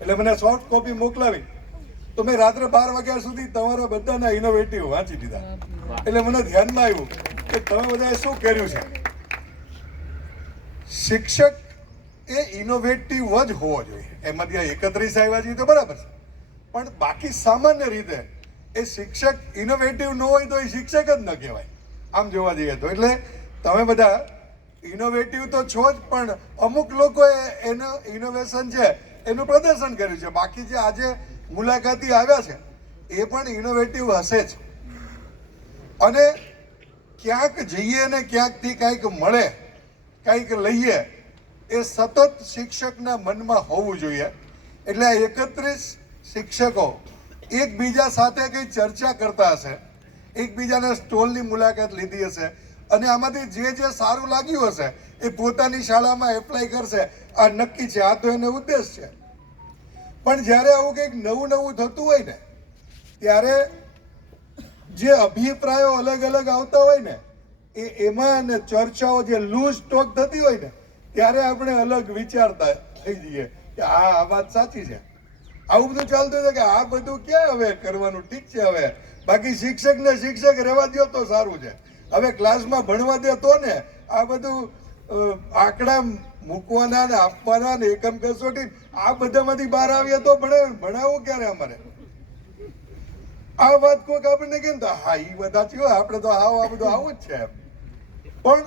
એટલે મને soft copy મોકલાવી તો મેં રાત્રે 12 વાગ્યા સુધી તમારા બધાના ઇનોવેટિવ વાંચી દીધા. એટલે મને ધ્યાનમાં આવ્યું કે તમે બધાએ શું કર્યું છે. શિક્ષક એ ઇનોવેટિવ જ હોવો જોઈએ. એમાં ત્યાં 31 આવ્યા છે તો બરાબર છે, પણ બાકી સામાન્ય રીતે એ શિક્ષક ઇનોવેટિવ ન હોય તો એ શિક્ષક જ ન કહેવાય આમ જોવા જઈએ તો. એટલે તમે બધા ઇનોવેટિવ તો છો જ, પણ અમુક લોકોએ એનું ઇનોવેશન છે એનું પ્રદર્શન કર્યું છે. બાકી જે આજે મુલાકાતી આવ્યા છે એ પણ ઇનોવેટિવ હશે જ. અને ક્યાંક જઈએ ને ક્યાંકથી કંઈક મળે, કંઈક લઈએ, એ સતત શિક્ષકના મનમાં હોવું જોઈએ. એટલે આ 31 શિક્ષકો એકબીજા સાથે કંઈ ચર્ચા કરતા હશે, એકબીજાના સ્ટોલની મુલાકાત લીધી હશે, અને આમાંથી જે સારું લાગ્યું હશે એ પોતાની શાળામાં એપ્લાય કરશે. આ નક્કી છે, આ તો એને ઉદ્દેશ છે. પણ જ્યારે આવું કંઈક નવું નવું થતું હોય ને ત્યારે જે અભિપ્રાયો અલગ અલગ આવતા હોય ને એમાં ને ચર્ચાઓ જે લૂઝ ટોક થતી હોય ને ત્યારે આપણે અલગ વિચારતા થઈ જઈએ કે આ વાત સાચી છે. આવું બધું ચાલતું છે કે આ બધું ક્યાં હવે કરવાનું, ઠીક છે હવે બાકી શિક્ષક ને શિક્ષક રહેવા દો તો સારું છે. હવે ક્લાસમાં ભણવા દે તો ને આ બધું આંકડા મૂકવાના ને આપવાના ને એકમ કસોટી આ બધામાંથી બહાર આવીએ તો ભણાવવું ક્યારે અમારે? આ વાત કોઈક આપણને કેમ તો હા એ બધા થયો આપણે તો આ બધું આવું જ છે. પણ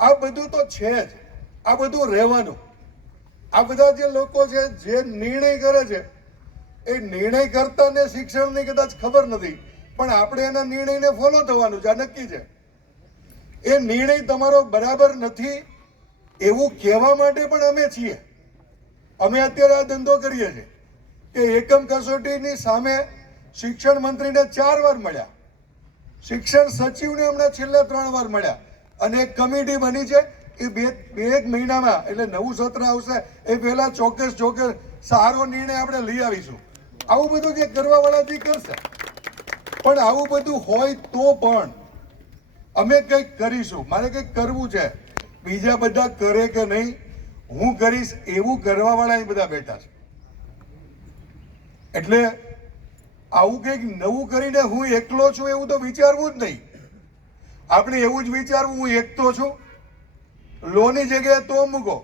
આ બધું તો છે જ, આ બધું રહેવાનું. આ બધા જે લોકો છે જે નિર્ણય કરે છે એ નિર્ણય કરતા ને શિક્ષણની કદાચ ખબર નથી, પણ આપણે એના નિર્ણયને ફોલો થવાનું છે, આ નક્કી છે. એ નિર્ણય તમારો બરાબર નથી એવું કહેવા માટે પણ અમે છીએ. અમે અત્યારે આ ધંધો કરીએ છીએ કે એકમ કસોટીની સામે શિક્ષણ મંત્રીને 4 વાર મળ્યા, શિક્ષણ સચિવને હમણાં છેલ્લા 3 વાર મળ્યા, અને એક કમિટી બની છે. એ બે એક મહિનામાં એટલે નવું સત્ર આવશે એ પહેલા ચોક્કસ સારો નિર્ણય આપણે લઈ આવીશું. આવું બધું જે કરવા વાળાથી કરશે, પણ આવું બધું હોય તો પણ અમે કંઈક કરીશું. મારે કંઈક કરવું છે, બીજા બધા કરે કે નહીં હું કરીશ એવું કરવા વાળા બધા બેઠા છે. એટલે આવું કંઈક નવું કરીને હું એકલો છું એવું તો વિચારવું જ નહીં. આપણે એવું જ વિચારવું હું એકતો છું, લોની જગ્યાએ તો મૂકો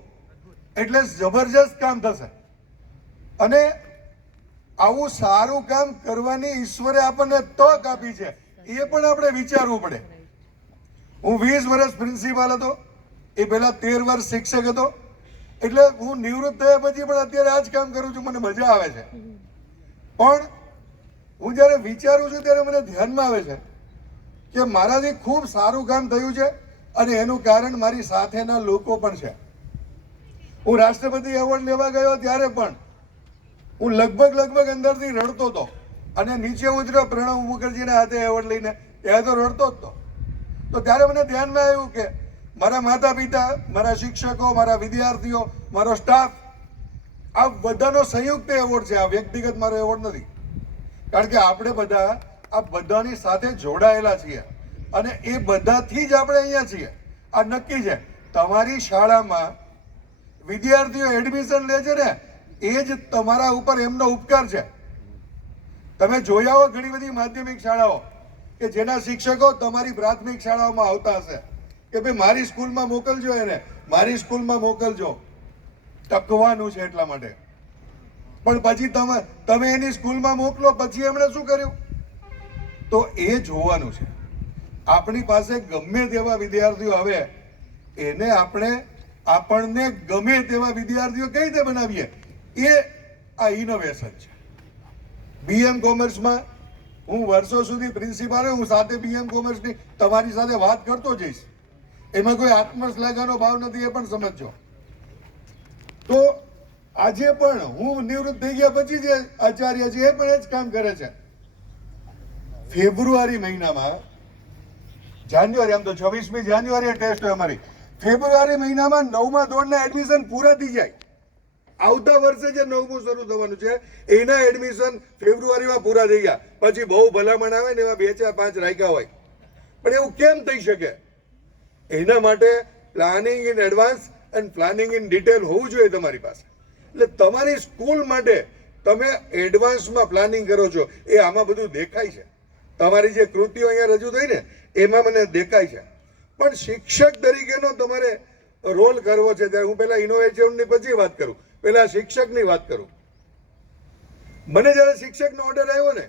એટલે જબરજસ્ત કામ થશે. અને આવું સારું કામ કરવાની ઈશ્વરે આપણને તક આપી છે એ પણ આપણે વિચારવું પડે. હું 20 વર્ષ પ્રિન્સિપાલ હતો, એ પહેલા 13 વર્ષ શિક્ષક હતો. એટલે હું નિવૃત્ત થયા પછી પણ અત્યારે આ જ કામ કરું છું, મને મજા આવે છે. પણ હું જ્યારે વિચારું છું ત્યારે મને ધ્યાનમાં આવે છે કે મારાથી ખૂબ સારું કામ થયું છે અને એનું કારણ મારી સાથેના લોકો પણ છે. હું રાષ્ટ્રપતિ એવોર્ડ લેવા ગયો ત્યારે પણ હું લગભગ અંદરથી રડતો હતો, અને નીચે ઉતર્યો પ્રણવ મુખર્જીના હાથે એવોર્ડ લઈને, ત્યારે તો રડતો જ હતો. તો ત્યારે મને ધ્યાનમાં આવ્યું કે મારા માતા પિતા, મારા શિક્ષકો, મારા વિદ્યાર્થીઓ, મારો સ્ટાફ, આ બધાનો સંયુક્ત એવોર્ડ છે. આ વ્યક્તિગત મારો એવોર્ડ નથી, કારણ કે આપણે બધા આ બધાની સાથે જોડાયેલા છીએ અને એ બધાથી જ આપણે અહીંયા છીએ. આ નક્કી છે. તમારી શાળામાં વિદ્યાર્થીઓ એડમિશન લે છે ને એ જ તમારા ઉપર એમનો ઉપકાર છે. તમે જોયા હો ઘણી બધી માધ્યમિક શાળાઓ કે જેના શિક્ષકો તમારી પ્રાથમિક શાળાઓમાં આવતા હશે કે ભાઈ મારી સ્કૂલમાં મોકલજો, એને મારી સ્કૂલમાં મોકલજો, ટકવાનું છે એટલા માટે. પણ પછી તમે એની સ્કૂલમાં મોકલો, પછી એમણે શું કર્યું તો એ જોવાનું છે. આપણી પાસે ગમે તેવા વિદ્યાર્થીઓ આવે એને આપણને ગમે તેવા વિદ્યાર્થીઓ કઈ રીતે બનાવીએ, એ આ ઇનોવેશન છે. બીએમ કોમર્સમાં હું વર્ષો સુધી પ્રિન્સિપાલ, હું સાથે બીએમ કોમર્સની તમારી સાથે વાત કરતો જઈશ. એમાં કોઈ આત્મશ્લાઘાનો ભાવ નથી, એ પણ સમજજો. તો આજે પણ હું નિવૃત્ત થઈ ગયા પછી જે આચાર્ય છે એ પણ એ જ કામ કરે છે. ફેબ્રુઆરી મહિનામાં, જાન્યુઆરી, આમ તો 26મી જાન્યુઆરી ટેસ્ટ હોય અમારી, ફેબ્રુઆરી મહિનામાં 9મા ધોરણના એડમિશન પૂરા થઈ જાય. આવતા વર્ષે જે 9મું શરૂ થવાનું છે એના એડમિશન ફેબ્રુઆરીમાં પૂરા થઈ ગયા. પછી બહુ ભલામણ આવે ને એવા 2 4 5 રાખ્યા હોય. પણ એવું કેમ થઈ શકે? એના માટે પ્લાનિંગ ઇન એડવાન્સ અને પ્લાનિંગ ઇન ડિટેલ હોવું જોઈએ તમારી પાસે. એટલે તમારી સ્કૂલ માટે તમે એડવાન્સમાં પ્લાનિંગ કરો છો એ આમાં બધું દેખાય છે. તમારી જે કૃતિઓ અહીંયા રજૂ થઈ ને એમાં મને દેખાય છે. પણ શિક્ષક તરીકેનો તમારે રોલ કરવો છે ત્યારે હું પહેલા ઇનોવેશનની પછી વાત કરું, પહેલા શિક્ષકની વાત કરું. મને જ્યારે શિક્ષકનો ઓર્ડર આવ્યો ને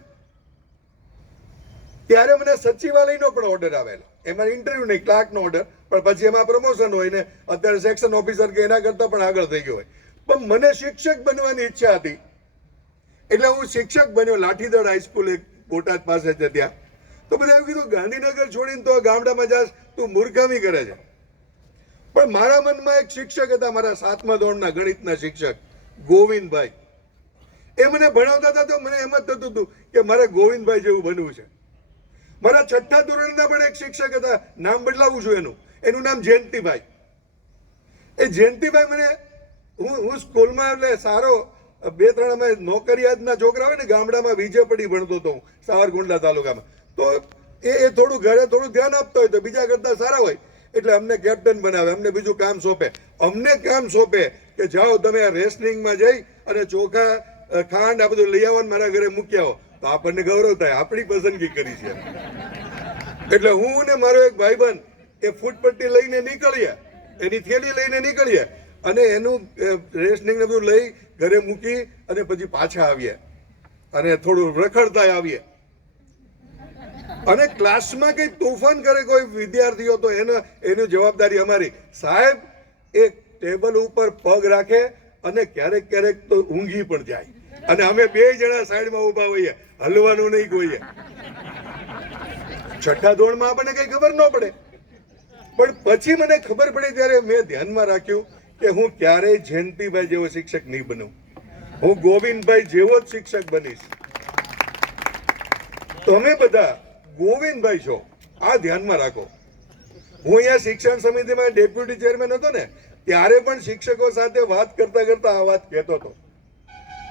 ત્યારે મને સચિવાલયનો પણ ઓર્ડર આવેલો. એમાં ઇન્ટરવ્યુ નહીં, ક્લાર્કનો ઓર્ડર, પણ પછી એમાં પ્રમોશન હોય ને અત્યારે સેક્શન ઓફિસર કે એના કરતાં પણ આગળ થઈ ગયો હોય. પણ મને શિક્ષક બનવાની ઈચ્છા હતી એટલે હું શિક્ષક બન્યો. લાઠીદળ હાઈસ્કૂલ એક બોટાદ પાસે છે ત્યાં. તો બધા એવું કીધું ગાંધીનગર છોડીને તો ગામડામાં જાસ, તું મૂર્ખામી કરે છે. પણ મારા મનમાં એક શિક્ષક હતા, મારા 7મા ધોરણના ગણિતના શિક્ષક ગોવિંદભાઈ. એ મને ભણાવતા હતા તો મને એમ જ થતું હતું કે મારે ગોવિંદભાઈ જેવું બનવું છે. મારા 6ઠ્ઠા ધોરણના પણ એક શિક્ષક હતા, નામ બદલાવું છું એનું નામ જયંતિભાઈ. એ જયંતિભાઈ મને હું સ્કૂલમાં એટલે સારો 2-3 અમે નોકરિયાતના છોકરા હોય ને ગામડામાં વિજયપડી ભણતો હતો હું સાવરકુંડલા તાલુકામાં. તો એ થોડું ઘરે થોડું ધ્યાન આપતો હોય તો બીજા કરતા સારા હોય એટલે અમને કેપ્ટન બનાવે, અમને બીજું કામ સોંપે. અમને કામ સોંપે કે જાઓ તમે આ રેસલિંગમાં જઈ અને ચોખા ખાંડ આ બધું લઈ આવો ને મારા ઘરે મૂકી આવો. તો આપણને ગૌરવ થાય, આપણી પસંદગી કરી છે. એટલે હું ને મારો એક ભાઈબંધ એ ફૂટપટ્ટી લઈને નીકળ્યા, એની થેલી લઈને નીકળ્યા અને એનું રેસલિંગ ને બધું લઈ ઘરે મૂકી અને પછી પાછા આવ્યા અને થોડું રખડતા આવીએ. અને ક્લાસમાં કઈ તોફાન કરે કોઈ વિદ્યાર્થીઓ તો એની જવાબદારી અમારી. સાહેબ એ ટેબલ ઉપર પગ રાખે અને ક્યારેક ક્યારેક તો ઊંઘી પણ જાય અને અમે 2 જણા સાઈડમાં ઊભા હોઈએ, હલવાનું નહીં કોઈએ. 6ઠ્ઠા ધોરણમાં આપણને કઈ ખબર ન પડે, પણ પછી મને ખબર પડી ત્યારે મેં ધ્યાનમાં રાખ્યું કે હું ક્યારેય જયંતિભાઈ જેવો શિક્ષક નહીં બનું, હું ગોવિંદભાઈ જેવો જ શિક્ષક બનીશ. તમે બધા ગોવિંદભાઈ છો, આ ધ્યાનમાં રાખો. હું અહીંયા શિક્ષણ સમિતિમાં ડેપ્યુટી ચેરમેન હતો ને ત્યારે પણ શિક્ષકો સાથે વાત કરતા કરતા આ વાત કહેતો હતો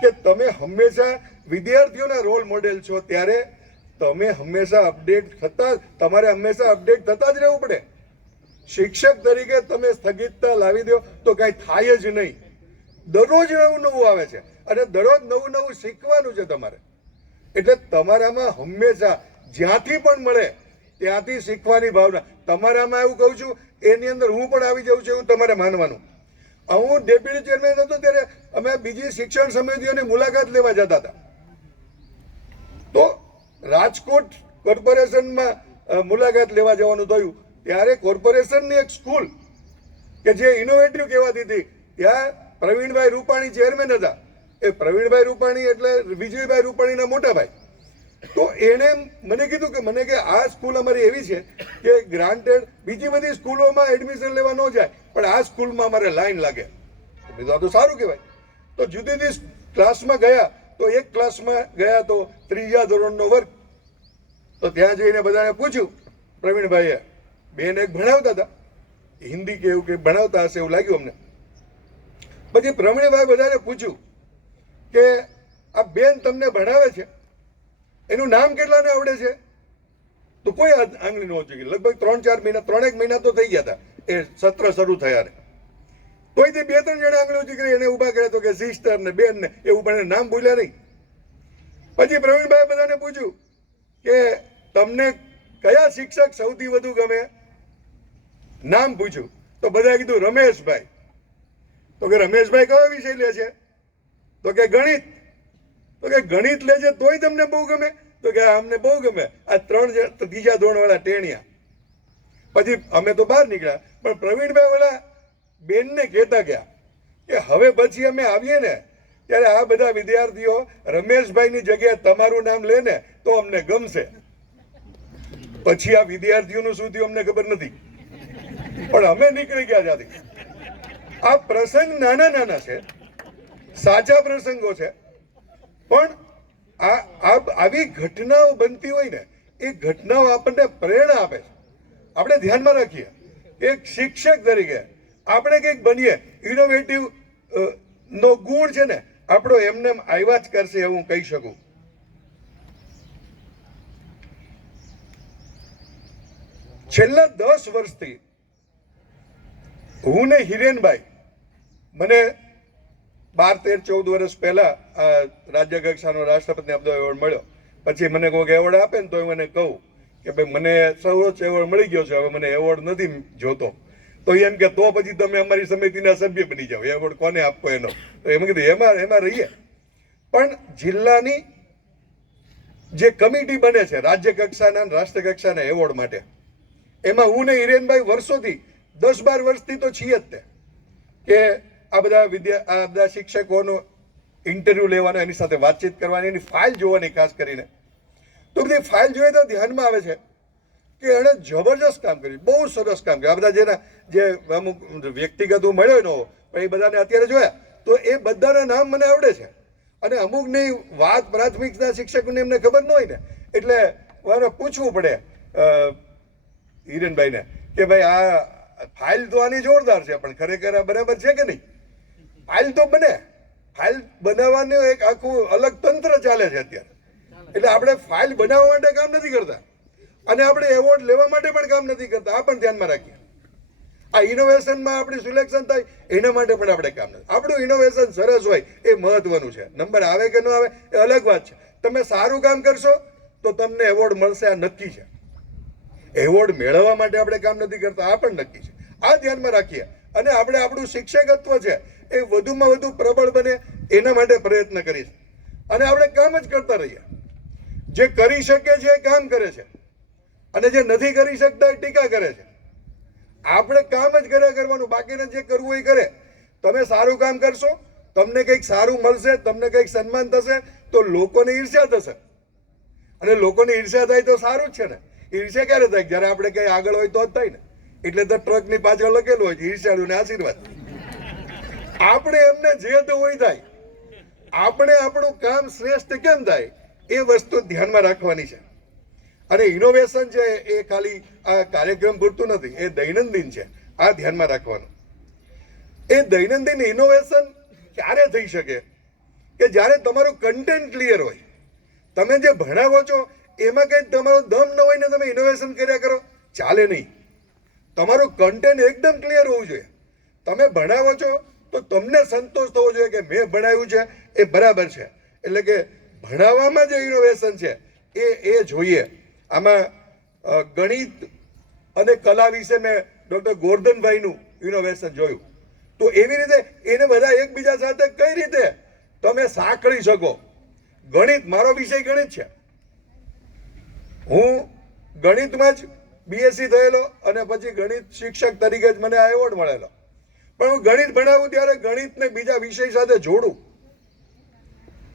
કે તમે હંમેશા વિદ્યાર્થીઓના રોલ મોડેલ છો, ત્યારે તમે હંમેશા તમારે હંમેશા અપડેટ થતા જ રહેવું પડે. શિક્ષક તરીકે તમે સ્થગિતતા લાવી દો તો કાંઈ થાય જ નહીં. દરરોજ નવું આવે છે અને દરરોજ નવું શીખવાનું છે તમારે. એટલે તમારામાં હંમેશા જ્યાંથી પણ મળે ત્યાંથી શીખવાની ભાવના તમારામાં. એવું કહું છું એની અંદર હું પણ આવી જાઉં છું એવું તમારે માનવાનું. હું ડેપ્યુટી ચેરમેન હતો ત્યારે અમે બીજી શિક્ષણ સમિતિઓની મુલાકાત લેવા જતા હતા. તો રાજકોટ કોર્પોરેશનમાં મુલાકાત લેવા જવાનું થયું ત્યારે કોર્પોરેશનની એક સ્કૂલ કે જે ઇનોવેટિવ કહેવાતી હતી ત્યાં પ્રવીણભાઈ રૂપાણી ચેરમેન હતા. એ પ્રવીણભાઈ રૂપાણી એટલે વિજયભાઈ રૂપાણીના મોટા ભાઈ. તો એણે મને કીધું કે મને કે આ સ્કૂલ અમારી એવી છે કે ગ્રાન્ટેડ બીજી બધી સ્કૂલોમાં એડમિશન લેવા ન જાય પણ આ સ્કૂલમાં અમારે લાઈન લાગે. બીજું આ તો સારું કહેવાય. તો જુદી જુદી ક્લાસમાં ગયા તો એક ક્લાસમાં ગયા તો 3જા ધોરણનો વર્ગ. તો ત્યાં જઈને બધાને પૂછ્યું, પ્રવીણભાઈએ બેન એક ભણાવતા હતા, હિન્દી કે એવું કે ભણાવતા હશે એવું લાગ્યું અમને. પછી પ્રવીણભાઈ બધાને પૂછ્યું કે આ બેન તમને ભણાવે છે એનું નામ કેટલાને આવડે છે? તો કોઈ આંગળી ન ચૂકી. લગભગ 3-1 મહિના તો થઈ ગયા હતા એ સત્ર શરૂ થયા. તોય તે 2-3 જણા આંગળી ચૂકી એને ઊભા કર્યા તો કે સિસ્ટર ને બેન ને એવું પણ નામ ભૂલ્યા નહીં. પછી પ્રવીણભાઈ બધાને પૂછ્યું કે તમને કયા શિક્ષક સૌથી વધુ ગમે? નામ પૂછ્યું તો બધાએ કીધું રમેશભાઈ. તો કે રમેશભાઈ કયો વિષય લે છે? તો કે ગણિત. તો કે ગણિત લે છે તોય તમને બહુ ગમે? તો કે અમને બહુ ગમે. આ 3જા ધોરણવાળા ટેણિયા. પછી અમે તો બહાર નીકળ્યા પણ પ્રવીણભાઈ ઓલા બેનને કહેતા ગયા કે હવે પછી અમે આવીએ ને ત્યારે આ બધા વિદ્યાર્થીઓ રમેશભાઈની જગ્યાએ તમારું નામ લે ને તો અમને ગમશે. પછી આ વિદ્યાર્થીઓનું શું થયું અમને ખબર નથી પણ અમે નીકળી ગયા ત્યાંથી. આ પ્રસંગ નાના છે, સાચા પ્રસંગો છે, પણ આવી ઘટનાઓ બનતી હોય ને એ ઘટનાઓ આપણને પ્રેરણા આપે છે. આપણે ધ્યાનમાં રાખીએ એક શિક્ષક તરીકે આપણે કંઈક બનીએ. ઇનોવેટિવ નો ગુણ છે ને આપણો એમને આવ્યા જ કરશે એવું હું કહી શકું. છેલ્લા 10 વર્ષથી હું ને હિરેનભાઈ મને 12-13-14 વર્ષ પહેલા રાજ્ય કક્ષાનો રાષ્ટ્રપતિ આપતો એવોર્ડ મળ્યો. પછી મને કોઈક એવોર્ડ આપે ને તો મને કહું કે ભાઈ મને સર્વોચ્ચ એવોર્ડ મળી ગયો છે, હવે મને એવોર્ડ નથી જોતો. તો એમ કે તો પછી તમે અમારી સમિતિના સભ્ય બની જાઓ, એવોર્ડ કોને આપવો એનો. તો એમ કીધું એમાં રહીએ. પણ જિલ્લાની જે કમિટી બને છે રાજ્ય કક્ષાના રાષ્ટ્ર કક્ષાના એવોર્ડ માટે, એમાં હું ને હિરેનભાઈ વર્ષોથી 10-12 વર્ષથી તો છીએ જ તે કે આ બધા શિક્ષકોનો ઇન્ટરવ્યુ લેવાનો, એની સાથે વાતચીત કરવાની, એની ફાઇલ જોવાની ખાસ કરીને. તો બધી ફાઇલ જોઈએ તો ધ્યાનમાં આવે છે કે એણે જબરજસ્ત કામ કર્યું, બહુ સરસ કામ કર્યું. આ બધા જે અમુક વ્યક્તિગત હું મળ્યો ન પણ એ બધાને અત્યારે જોયા તો એ બધાના નામ મને આવડે છે. અને અમુકની વાત પ્રાથમિકના શિક્ષકોને એમને ખબર ન હોય ને, એટલે મારે પૂછવું પડે હિરેનભાઈને કે ભાઈ આ ફાઇલ તો આની જોરદાર છે, પણ ખરેખર આ બરાબર છે કે નહીં? ફાઇલ તો બને, ફાઇલ બનાવવાનું એક આખું અલગ તંત્ર ચાલે છે અત્યારે. એટલે આપણે ફાઇલ બનાવવા માટે કામ નથી કરતા અને આપણે એવોર્ડ લેવા માટે પણ કામ નથી કરતા. આ પણ ધ્યાનમાં રાખીએ. આ ઇનોવેશનમાં આપણી સિલેક્શન થાય એના માટે પણ આપણે કામ નથી. આપણું ઇનોવેશન સરસ હોય એ મહત્વનું છે. નંબર આવે કે ન આવે એ અલગ વાત છે. તમે સારું કામ કરશો તો તમને એવોર્ડ મળશે, આ નક્કી છે. એવોર્ડ મેળવવા માટે આપણે કામ નથી કરતા, આ પણ નક્કી છે. આ ધ્યાનમાં રાખીએ અને આપણે આપણું શિક્ષકત્વ છે એ વધુમાં વધુ પ્રબળ બને એના માટે પ્રયત્ન કરીશ. અને આપણે કામ જ કરતા રહીએ. જે કરી શકે છે એ કામ કરે છે અને જે નથી કરી શકતા એ ટીકા કરે છે. આપણે કામ જ કર્યા કરવાનું, બાકીને જે કરવું એ કરે. તમે સારું કામ કરશો, તમને કંઈક સારું મળશે, તમને કંઈક સન્માન થશે તો લોકોને ઈર્ષ્યા થશે. અને લોકોને ઈર્ષ્યા થાય તો સારું જ છે ને. ઈર્ષ્યા ક્યારે થાય? જ્યારે આપણે કંઈ આગળ હોય તો જ થાય ને. એટલે તો ટ્રકની પાછળ લખેલું હોય છે ઈર્ષ્યાળુને આશીર્વાદ. આપણે એમને જે તો હોય થાય. આપણે આપણું કામ શ્રેષ્ઠ કેમ થાય એ વસ્તુ ધ્યાનમાં રાખવાની છે. અને ઇનોવેશન છે એ ખાલી આ કાર્યક્રમ પૂરતું નથી, એ દૈનંદિન છે. આ ધ્યાનમાં રાખવાનું. એ દૈનંદિન ઇનોવેશન ક્યારે થઈ શકે કે જ્યારે તમારું કન્ટેન્ટ ક્લિયર હોય. તમે જે ભણાવો છો એમાં કંઈ તમારો દમ ન હોય ને તમે ઇનોવેશન કર્યા કરો, ચાલે નહીં. તમારું કન્ટેન્ટ એકદમ ક્લિયર હોવું જોઈએ. તમે ભણાવો છો તો તમને સંતોષ થવો જોઈએ કે મેં ભણાવ્યું છે એ બરાબર છે. એટલે કે ભણાવવામાં જે ઇનોવેશન છે એ જોઈએ. આમાં ગણિત અને કલા વિશે મેં ડૉક્ટર ગોરધનભાઈનું ઇનોવેશન જોયું. તો એવી રીતે એને બધા એકબીજા સાથે કઈ રીતે તમે સાંકળી શકો. ગણિત, મારો વિષય ગણિત છે. હું ગણિતમાં જ બીએસસી થયેલો અને પછી ગણિત શિક્ષક તરીકે જ મને આ એવોર્ડ મળેલો. પણ હું ગણિત ભણાવું ત્યારે ગણિતને બીજા વિષય સાથે જોડું.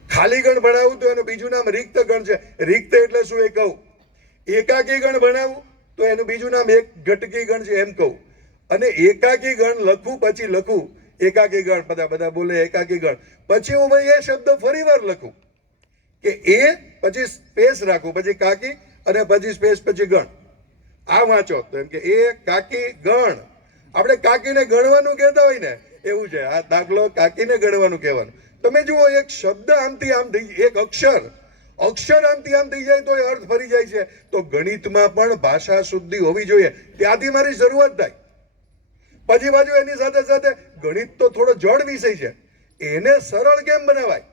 ખાલી ગણ ભણાવું તો એનું બીજું નામ રિક્ત ગણ છે. રિક્ત એટલે શું એ કહું. એકાકી ગણ ભણાવું તો એનું બીજું નામ એક ઘટકી ગણ છે એમ કહું. અને એકાકી ગણ લખું પછી લખું એકાકી ગણ, બધા બોલે એકાકી ગણ, પછી હું ભાઈ એ શબ્દ ફરી વાર લખું કે એ પછી સ્પેસ રાખું, પછી કાકી અને પછી સ્પેસ પછી ગણ. આ વાંચો તો એમ કે એ કાકી ગણ. આપણે કાકીને ગણવાનું કહેતા હોય ને એવું છે. આ દાખલો કાકીને ગણવાનું કહેવાનું. તમે જુઓ એક શબ્દ આમથી આમ થઈ, એક અક્ષર આમથી આમ થઈ જાય તો એ અર્થ ફરી જાય છે. તો ગણિતમાં પણ ભાષા શુદ્ધિ હોવી જોઈએ. ત્યાંથી મારી શરૂઆત થાય. પછી બાજુ એની સાથે સાથે ગણિત તો થોડો જડ વિષય છે, એને સરળ કેમ બનાવાય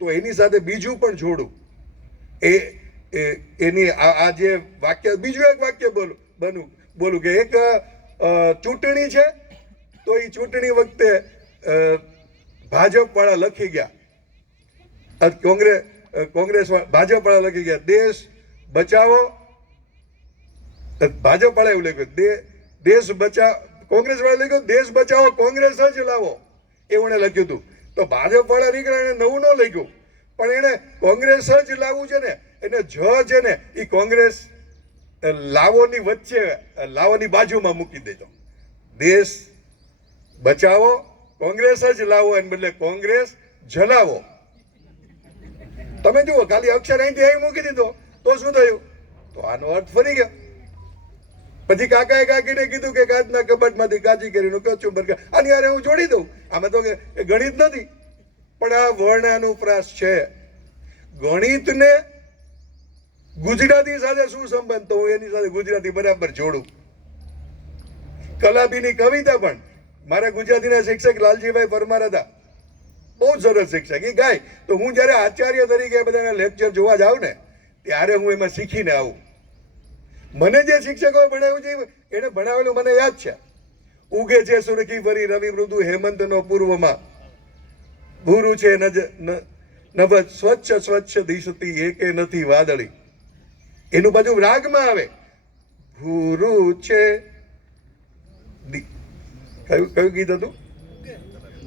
તો એની સાથે બીજું પણ જોડું. એની આ જે વાક્ય, બીજું એક વાક્ય બોલું કે એક ચૂંટણી છે તો એ ચૂંટણી વખતે ભાજપ વાળા લખી ગયા, કોંગ્રેસ ભાજપ વાળા લખી ગયા દેશ બચાવો, ભાજપ વાળા એવું લખ્યું દેશ બચાવ, કોંગ્રેસ વાળા લખ્યું દેશ બચાવો કોંગ્રેસ જ લાવો, એવું એને લખ્યું હતું. તો ભાજપ વાળા નીકળ્યા એને નવું ન લખ્યું, પણ એને કોંગ્રેસ જ લાવવું છે ને, એને જ છે ને એ કોંગ્રેસ લાવોની વચ્ચે, લાવોની બાજુમાં મૂકી દેજો. દેશ બચાવો કોંગ્રેસ જ લાવો એને બદલે કોંગ્રેસ જલાવો. તમે જુઓ ખાલી અક્ષર અહીંથી અહીં મૂકી દીધો તો શું થયું? તો આનો અર્થ ફરી ગયો. પછી કાકાએ કાકીને કીધું કે કાચના કબાટમાંથી કાચી કરીને કચુંબર આની યારે હું જોડી દઉં. આમાં તો ગણિત નથી, પણ આ વર્ણાનુપ્રાસ છે. ગણિતને ગુજરાતી સાથે શું સંબંધ, તો હું એની સાથે ગુજરાતી બરાબર જોડું. કલાબીની કવિતા પણ મારા ગુજરાતીના શિક્ષક લાલજીભાઈ પરમાર હતા. બહુ સરસ શિક્ષક. એ ગાય તો હું જ્યારે આચાર્ય તરીકે બધાના લેક્ચર જોવા જાઉં ને ત્યારે હું એમાં શીખીને આવું. મને જે શિક્ષકોએ ભણાવ્યું છે એને ભણાવેલું મને યાદ છે. ઉગે છે સુરખી ફરી રવિ મૃદુ હેમંતનો પૂર્વમાં, ભૂરું છે નભ સ્વચ્છ સ્વચ્છ દિશતી એકે નથી વાદળી. એનું બાજુ રાગમાં આવે ભૂરું છે. કયું ગીત હતું?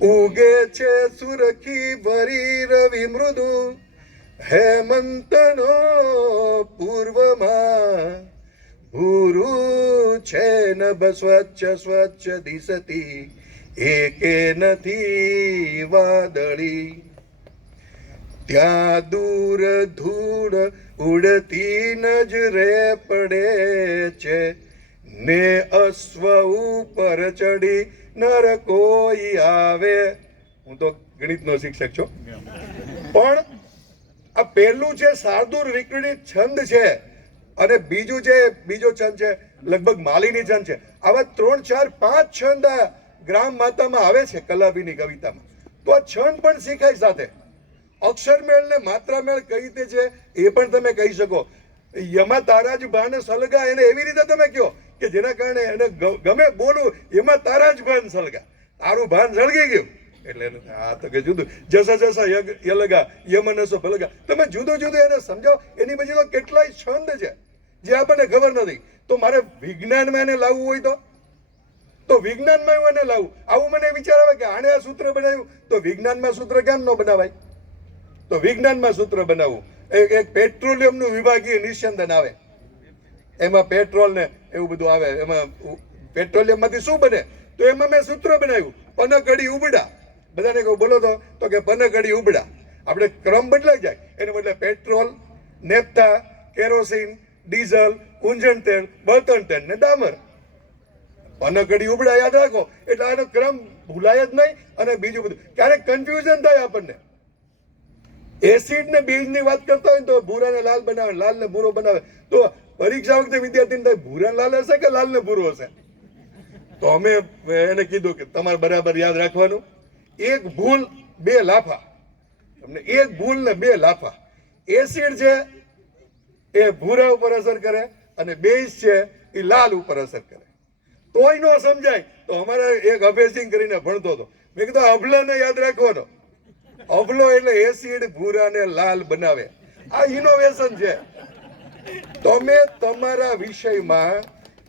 ઉગે છે સુરખી ભરી રવિ મૃદુ હેમંતનો પૂર્વમાં, ભૂરું છે નભ સ્વચ્છ સ્વચ્છ દિશતી એકે નથી વાદળી. ત્યાં દૂર ધૂળ ઉડતી નજરે પડે છે ને અશ્વ ઉપર ચડી નર કોઈ આવે. હું તો ગણિતનો શિક્ષક છું, પણ આ પહેલું છે શાર્દૂળ વિકૃતિ છંદ છે અને બીજો છંદ છે લગભગ માલિની છંદ છે. આવા 3, 4, 5 છંદ આ ગ્રામ માતામાં આવે છે કલાભીની કવિતામાં. તો આ છંદ પણ શીખાય સાથે. અક્ષરમેળ ને માત્રામેળ કઈ રીતે છે એ પણ તમે કહી શકો. યમાં તારા જ ભાન સલગા એને એવી રીતે તમે કહો કે જેના કારણે એને ગમે બોલું એમાં તારા જ ભાન સલગા, તારું ભાન સળગી ગયું એટલે આ તો કે જુદું. જસા જસા યલગા યમનસો ભલગા. તમે જુદું જુદું એને સમજાવો. એની પછી તો કેટલાય છંદ છે જે આપણને ખબર નથી. તો મારે વિજ્ઞાનમાં એને લાવવું હોય તો વિજ્ઞાનમાં હું એને લાવું. આવું મને વિચાર આવે કે આણે આ સૂત્ર બનાવ્યું તો વિજ્ઞાનમાં સૂત્ર કેમ ન બનાવાય? તો વિજ્ઞાનમાં સૂત્ર બનાવવું. એક પેટ્રોલિયમનું વિભાગીય નિસ્યંદન આવે, એમાં પેટ્રોલ ને એવું બધું આવે, એમાં પેટ્રોલિયમમાંથી શું બને તો એમાં મેં સૂત્ર બનાવ્યું પનકડી ઉબડા. બધાને કહું બોલો તો કે પનકડી ઉબડા. આપણે ક્રમ બદલાઈ જાય એને બદલે પેટ્રોલ, નેપ્થા, કેરોસીન, ડીઝલ, ઊંજણ તેલ, બળતણ તેલ ને ડામર. પનકડી ઉબડા યાદ રાખો એટલે આનો ક્રમ ભૂલાય જ નહીં. અને બીજું બધું ક્યારેક કન્ફ્યુઝન થાય આપણને. એસિડ ને બેઝ ની વાત કરતા હોય તો ભૂરા ને લાલ બનાવે, લાલ ને ભૂરો બનાવે. તો પરીક્ષા વખતે વિદ્યાર્થીને થાય ભૂરા લાલ હશે કે લાલ ને ભૂરો હશે? તો અમે એને કીધું કે તમારે બરાબર યાદ રાખવાનું, એક ભૂલ બે લાફા. તમને એક ભૂલ ને બે લાફા. એસિડ છે એ ભૂરા ઉપર અસર કરે અને બેઝ છે એ લાલ ઉપર અસર કરે. તોય ન સમજાય તો અમારે એક અભેસિંગ કરીને ભણતો હતો. મેં કીધું અભલાને યાદ રાખવાનો. અભલો એટલે એસિડ ભૂરા ને લાલ બનાવે. આ ઇનોવેશન છે. તમે તમારા વિષયમાં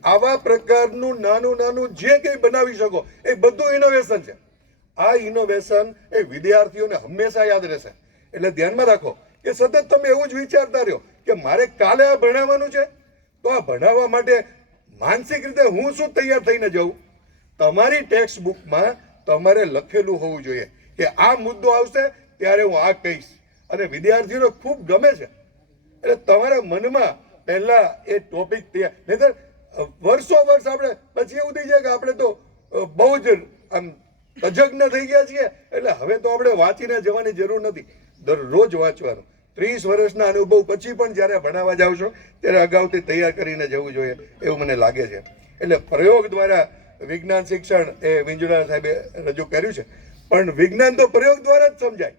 આવા પ્રકારનું નાનું નાનું જે કંઈ બનાવી શકો એ બધું ઇનોવેશન છે. આ ઇનોવેશન એ વિદ્યાર્થીઓને હંમેશા યાદ રહેશે. એટલે ધ્યાનમાં રાખો કે સતત તમે એવું જ વિચારતા રહ્યો કે મારે કાલે આ ભણાવવાનું છે તો આ ભણાવવા માટે માનસિક રીતે હું શું તૈયાર થઈને જાઉં. તમારી ટેક્સ્ટ બુકમાં તમારે લખેલું હોવું જોઈએ કે આ મુદ્દો આવશે ત્યારે હું આ કહીશ. અને વિદ્યાર્થીઓને ખૂબ ગમે છે એટલે તમારા મનમાં પહેલા એ ટોપિક તૈયાર. નહીંતર વર્ષો વર્ષ આપણે પછી એવું થઈ જાય કે આપણે તો બહુ જ આમ તજજ્ઞ થઈ ગયા છીએ એટલે હવે તો આપણે વાંચીને જવાની જરૂર નથી. દરરોજ વાંચવાનું. 30 વર્ષના અનુભવ પછી પણ જ્યારે ભણાવવા જાવ છો ત્યારે અગાઉથી તૈયાર કરીને જવું જોઈએ એવું મને લાગે છે. એટલે પ્રયોગ દ્વારા વિજ્ઞાન શિક્ષણ એ વિંજોડા સાહેબે રજૂ કર્યું છે. પણ વિજ્ઞાન તો પ્રયોગ દ્વારા જ સમજાય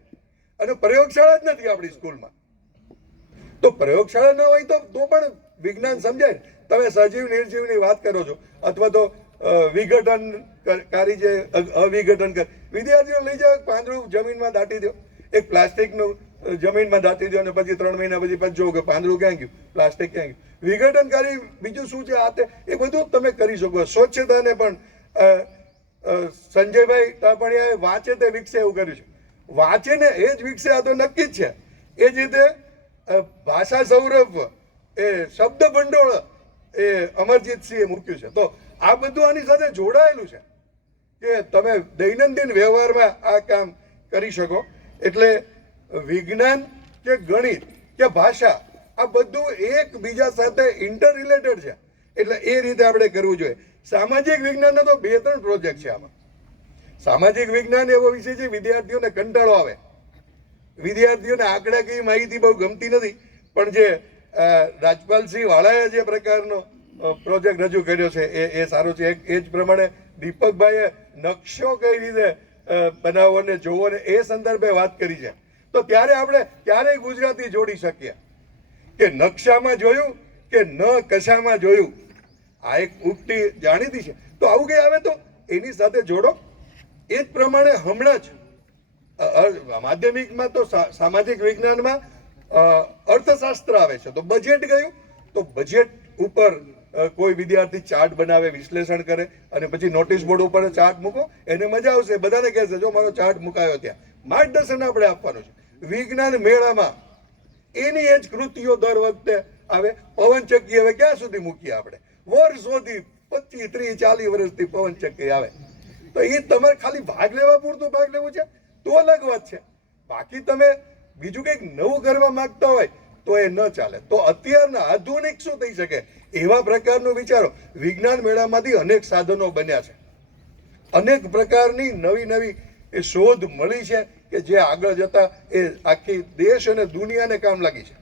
અને પ્રયોગશાળા જ નથી આપણી સ્કૂલમાં. તો પ્રયોગશાળા ન હોય તો પણ વિજ્ઞાન સમજાય. તમે સજીવ નિર્જીવની વાત કરો છો અથવા તો વિઘટનકારી જે અવિઘટન કર. વિદ્યાર્થીઓ લઈ જાઓ પાંદડું જમીનમાં દાટી દો, એક પ્લાસ્ટિકનું જમીનમાં દાટી દો અને પછી 3 મહિના પછી જો કે પાંદડું ક્યાં ગયું, પ્લાસ્ટિક ક્યાં ગયું. વિઘટનકારી બીજું શું છે આ તે એ બધું તમે કરી શકો. સ્વચ્છતાને પણ સંજયભાઈ તાપણિયાએ વાંચે તે વિકસે એવું કર્યું છે. વાંચે ને એ જ વિકસે આ તો નક્કી જ છે. એ જ રીતે ભાષા સૌરભ એ શબ્દ ભંડોળ એ અમરજીતસિંહે મૂક્યું છે. તો આ બધું આની સાથે જોડાયેલું છે કે તમે દૈનંદિન વ્યવહારમાં આ કામ કરી શકો. એટલે વિજ્ઞાન કે ગણિત કે ભાષા આ બધું એકબીજા સાથે ઇન્ટર રિલેટેડ છે. એટલે એ રીતે આપણે કરવું જોઈએ. સામાજિક વિજ્ઞાનનો તો 2-3 પ્રોજેક્ટ છે આમાં. સામાજિક વિજ્ઞાન એવો વિષય છે વિદ્યાર્થીઓને કંટાળો આવે. વિદ્યાર્થીઓને આંકડાકીય માહિતી બહુ ગમતી નથી. પણ જે રાજપાલસિંહ વાળાએ જે પ્રકારનો પ્રોજેક્ટ રજૂ કર્યો છે એ સારો છે. એ જ પ્રમાણે દીપકભાઈએ નકશો કઈ રીતે બનાવો ને જોવો ને એ સંદર્ભે વાત કરી છે. તો ત્યારે આપણે ક્યારેય ગુજરાતી જોડી શકીએ કે નકશામાં જોયું કે ન કશામાં જોયું. આ એક ઉક્તિ જાણીતી છે. તો આવું કંઈ આવે તો એની સાથે જોડો. એ જ પ્રમાણે હમણાં જ માધ્યમિકમાં તો સામાજિક વિજ્ઞાનમાં અર્થશાસ્ત્ર આવે છે. તો બજેટ ગયું તો બજેટ ઉપર કોઈ વિદ્યાર્થી ચાર્ટ બનાવે, વિશ્લેષણ કરે અને પછી નોટિસ બોર્ડ ઉપર ચાર્ટ મૂકો. એને મજા આવશે, બધાને કહેશે જો મારો ચાર્ટ મુકાયો ત્યાં. માર્ગદર્શન આપણે આપવાનું છે. વિજ્ઞાન મેળામાં એની એ જ કૃતિઓ દર વખતે આવે. પવનચક્કી હવે ક્યાં સુધી મૂકીએ આપણે? વર્ષોથી 25, 30, 40 વર્ષથી પવનચક્કી આવે. તો એ તમારે ખાલી ભાગ લેવા પૂરતું ભાગ લેવું છે તો અલગ વાત છે. બાકી તમે બીજું કંઈક નવું કરવા માંગતા હોય તો એ ન ચાલે. તો અત્યારના આધુનિક શું થઈ શકે એવા પ્રકારનું વિચારો. વિજ્ઞાન મેળામાંથી અનેક સાધનો બન્યા છે, અનેક પ્રકારની નવી નવી એ શોધ મળી છે કે જે આગળ જતા એ આખી દેશ અને દુનિયાને કામ લાગી છે.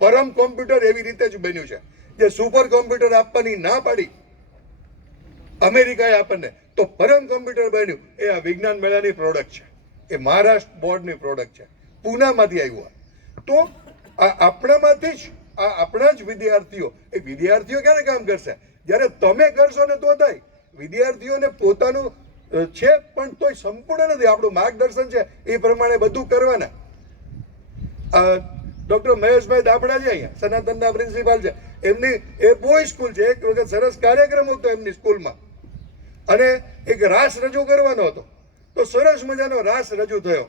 પરમ કોમ્પ્યુટર એવી રીતે જ બન્યું છે જે સુપર કોમ્પ્યુટર આપવાની ના પાડી અમેરિકાએ આપણને, તો પરમ કોમ્પ્યુટર બન્યું એ આ વિજ્ઞાન મેળાની પ્રોડક્ટ છે. એ મહારાષ્ટ્ર બોર્ડની પ્રોડક્ટ છે, પૂનામાંથી આવ્યું. તો આ આપણામાંથી જ આપણા જ વિદ્યાર્થીઓ, એ વિદ્યાર્થીઓ ક્યારે કામ કરશે? જ્યારે તમે કરશો ને તો થાય. વિદ્યાર્થીઓને પોતાનું છે પણ તોય સંપૂર્ણ નથી. આપણું માર્ગદર્શન છે એ પ્રમાણે બધું કરવાના. ડોક્ટર મહેશભાઈ દાપડા છે અહીંયા સનાતનના પ્રિન્સિપાલ છે. એમની એ બોય સ્કૂલ છે. એક વખત સરસ કાર્યક્રમ હતો એમની સ્કૂલમાં અને એક રાસ રજૂ કરવાનો હતો. તો સરસ મજાનો રાસ રજૂ થયો.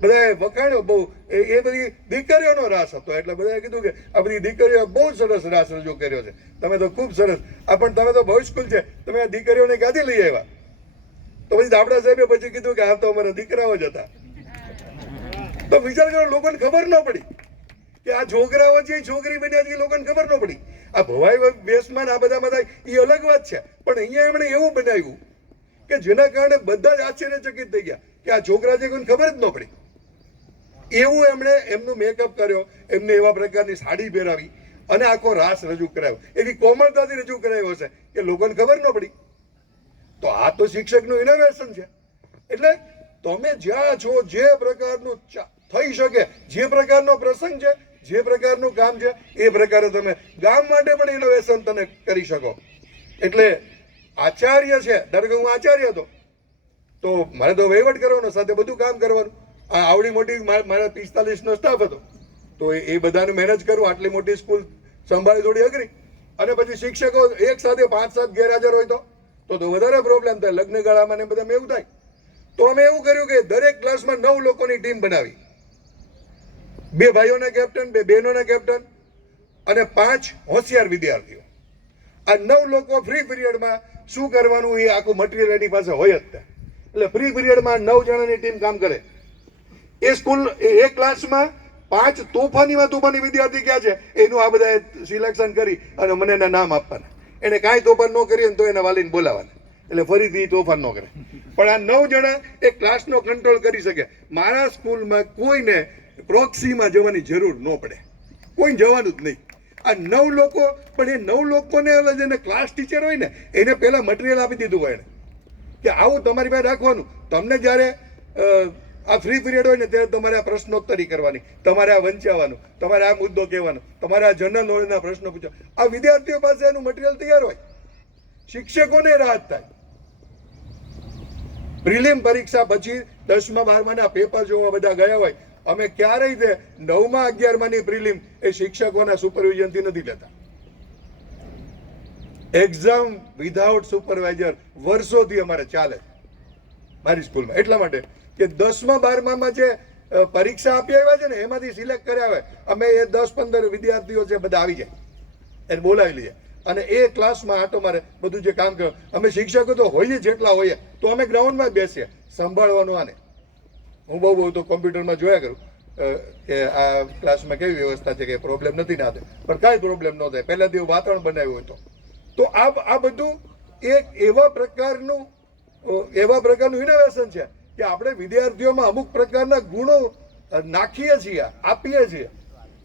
બધાએ વખાણ્યો બહુ. એ બધી દીકરીઓનો રાસ હતો એટલે બધાએ કીધું કે આ બધી દીકરીઓ બહુ સરસ રાસ રજૂ કર્યો છે, તમે તો ખૂબ સરસ. પણ તમે તો બોય સ્કૂલ છે, તમે આ દીકરીઓને ક્યાંથી લઈ આવ્યા? તો પછી દાપડા સાહેબે પછી કીધું કે આ તો અમારા દીકરાઓ જ હતા. તો વિચાર કરો, લોકોને ખબર ન પડી કે આ છોકરાઓ છે છોકરી બન્યા છે, લોકોને ખબર ન પડી. આ ભવાઈ બેસમાં આ બધામાં થાય એ અલગ વાત છે, પણ અહીંયા એમણે એવું બનાવ્યું કે જેના કારણે બધા જ આશ્ચર્યચકિત થઈ ગયા કે આ છોકરા છે, કોઈને ખબર જ ન પડી. એવું એમણે એમનું મેકઅપ કર્યો, એમને એવા પ્રકારની સાડી પહેરાવી અને આખો રાસ રજૂ કરાવ્યો. એવી કોમળતાથી રજૂ કરાવ્યો હશે કે લોકોને ખબર ન પડી. તો આ તો શિક્ષકનું ઇનોવેશન છે. એટલે તમે જ્યાં છો, જે પ્રકારનું થઈ શકે, જે પ્રકારનો પ્રસંગ છે, જે પ્રકારનું કામ છે, એ પ્રકારે તમે ગામ માટે પણ ઇનોવેશન તમે કરી શકો. એટલે આચાર્ય છે, ધારો કે હું આચાર્ય હતો તો મારે તો વહીવટ કરવાનો, સાથે બધું કામ કરવાનું. આ આવડી મોટી મારા 45નો સ્ટાફ હતો તો એ બધાને મેનેજ કરવું, આટલી મોટી સ્કૂલ સંભાળી થોડી અઘરી. અને પછી શિક્ષકો એક સાથે 5-7 ગેરહાજર હોય તો વધારે પ્રોબ્લેમ થાય. લગ્ન ગાળામાં ને બધા એવું થાય. તો અમે એવું કર્યું કે દરેક ક્લાસમાં 9 લોકોની ટીમ બનાવી. 2 ભાઈઓના કેપ્ટન, 2 બહેનોના કેપ્ટન અને 5 હોશિયાર વિદ્યાર્થીઓ. આ 9 લોકો ફ્રી પિરિયડમાં શું કરવાનું એ આખું મટીરિયલ એની પાસે હોય જ. એટલે ફ્રી પિરિયડમાં 9 જણાની ટીમ કામ કરે. એ સ્કૂલ એ ક્લાસમાં 5 તોફાની વિદ્યાર્થી ક્યાં છે એનું આ બધા સિલેક્શન કરી અને મને એના નામ આપવાના. એને કાંઈ તોફાન ન કરીએ ને તો એના વાલીને બોલાવવાના, એટલે ફરીથી તોફાન ન કરે. પણ આ 9 જણા એ ક્લાસનો કંટ્રોલ કરી શકે. મારા સ્કૂલમાં કોઈને પ્રોક્સીમાં જવાની જરૂર ન પડે, કોઈ જવાનું જ નહીં. આ 9 લોકો, પણ એ 9 લોકોને જેને ક્લાસ ટીચર હોય ને એને પહેલા મટીરિયલ આપી દીધું હોય એને કે આવું તમારી પાસે રાખવાનું. તમને જ્યારે આ ફ્રી પિરિયડ હોય ને ત્યારે તમારે આ પ્રશ્નોત્તરી કરવાની, તમારે આ વંચાવવાનું, તમારે આ મુદ્દો કહેવાનો, તમારે આ જનરલ નોલેજના પ્રશ્નો પૂછવા. આ વિદ્યાર્થીઓ પાસે એનું મટીરિયલ તૈયાર હોય. શિક્ષકોને રાહત થાય. પ્રિલિમ પરીક્ષા પછી 10મા 12માના પેપર જોવા બધા ગયા હોય. અમે ક્યારેય તે 9મા 11માની પ્રિલિમ એ શિક્ષકોના સુપરવિઝનથી નથી લેતા. એક્ઝામ વિધાઉટ સુપરવાઇઝર વર્ષોથી અમારે ચાલે મારી સ્કૂલમાં. એટલા માટે કે 10મા 12મામાં જે પરીક્ષા આપી આવ્યા છે ને એમાંથી સિલેક્ટ કર્યા હોય અમે એ 10-15 વિદ્યાર્થીઓ છે બધા આવી જાય, એને બોલાવી લઈએ અને એ ક્લાસમાં આટો મારે બધું જે કામ કરે. અમે શિક્ષકો તો હોઈએ જેટલા હોઈએ તો અમે ગ્રાઉન્ડમાં બેસીએ સંભાળવાનું. આને હું બહુ તો કોમ્પ્યુટરમાં જોયા કરું કે આ ક્લાસમાં કેવી વ્યવસ્થા છે, કે પ્રોબ્લેમ નથી ના થાય, પણ કાંઈ પ્રોબ્લેમ ન થાય. પહેલાથી એવું વાતાવરણ બનાવ્યું હોય તો આ બધું એક એવા પ્રકારનું ઇનોવેશન છે કે આપણે વિદ્યાર્થીઓમાં અમુક પ્રકારના ગુણો નાખીએ છીએ, આપીએ છીએ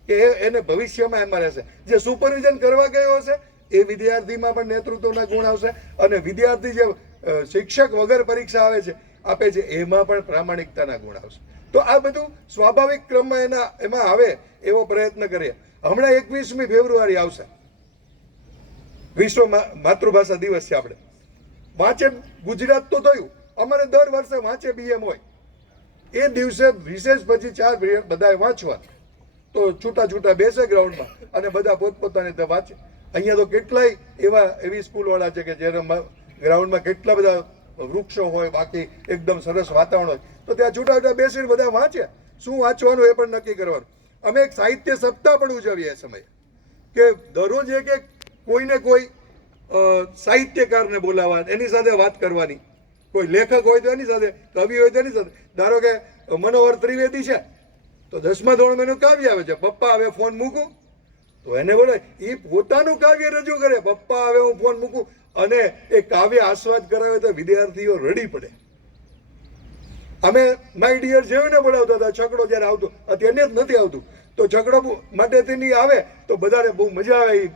કે એને ભવિષ્યમાં એમાં રહેશે. જે સુપરવિઝન કરવા ગયો હશે એ વિદ્યાર્થીમાં પણ નેતૃત્વના ગુણ આવશે અને વિદ્યાર્થી જે શિક્ષક વગર પરીક્ષા આવે છે આપે છે એમાં પણ પ્રામાણિકતાના ગુણ આવશે. તો આ બધું સ્વાભાવિક ક્રમમાં એમાં આવે એવો પ્રયત્ન કરીએ. હમણાં 21મી ફેબ્રુઆરી આવશે, વિશ્વ માતૃભાષા દિવસ છે. આપણે વાંચે ગુજરાત તો થયું, અમારે દર વર્ષે વાંચે બીએમ હોય. એ દિવસે વિશેષ પછી 4 પીરિયડ બધાએ વાંચવા, તો છૂટા છૂટા બેસે ગ્રાઉન્ડમાં અને બધા પોતપોતાની રીતે વાંચે. અહીંયા તો કેટલાય એવી સ્કૂલવાળા છે કે જેના ગ્રાઉન્ડમાં કેટલા બધા વૃક્ષો હોય, બાકી એકદમ સરસ વાતાવરણ હોય, તો ત્યાં છૂટા છૂટા બેસીને બધા વાંચે. શું વાંચવાનું એ પણ નક્કી કરવાનું. અમે એક સાહિત્ય સપ્તાહ પણ ઉજવીએ એ સમયે, કે દરરોજ એક કોઈને કોઈ સાહિત્યકારને બોલાવવા, એની સાથે વાત કરવાની. કોઈ લેખક હોય તો એની સાથે, કવિ હોય તો એની સાથે. ધારો કે મનોહર ત્રિવેદી છે, તો 10મા ધોરણમાં એનું કાવ્ય આવે છે, પપ્પા હવે ફોન મૂકું, તો એને બોલે એ પોતાનું કાવ્ય રજૂ કરે, પપ્પા હવે હું ફોન મૂકું, અને એ કાવ્ય આસ્વાદ કરાવે તો વિદ્યાર્થીઓ રડી પડે. અમે માય ડિયર જેવીને બોલાવતા હતા. છકડો જ્યારે આવતો, અત્યારે જ નથી આવતું, તો છકડો માટે તેની આવે તો બધાને બહુ મજા આવે.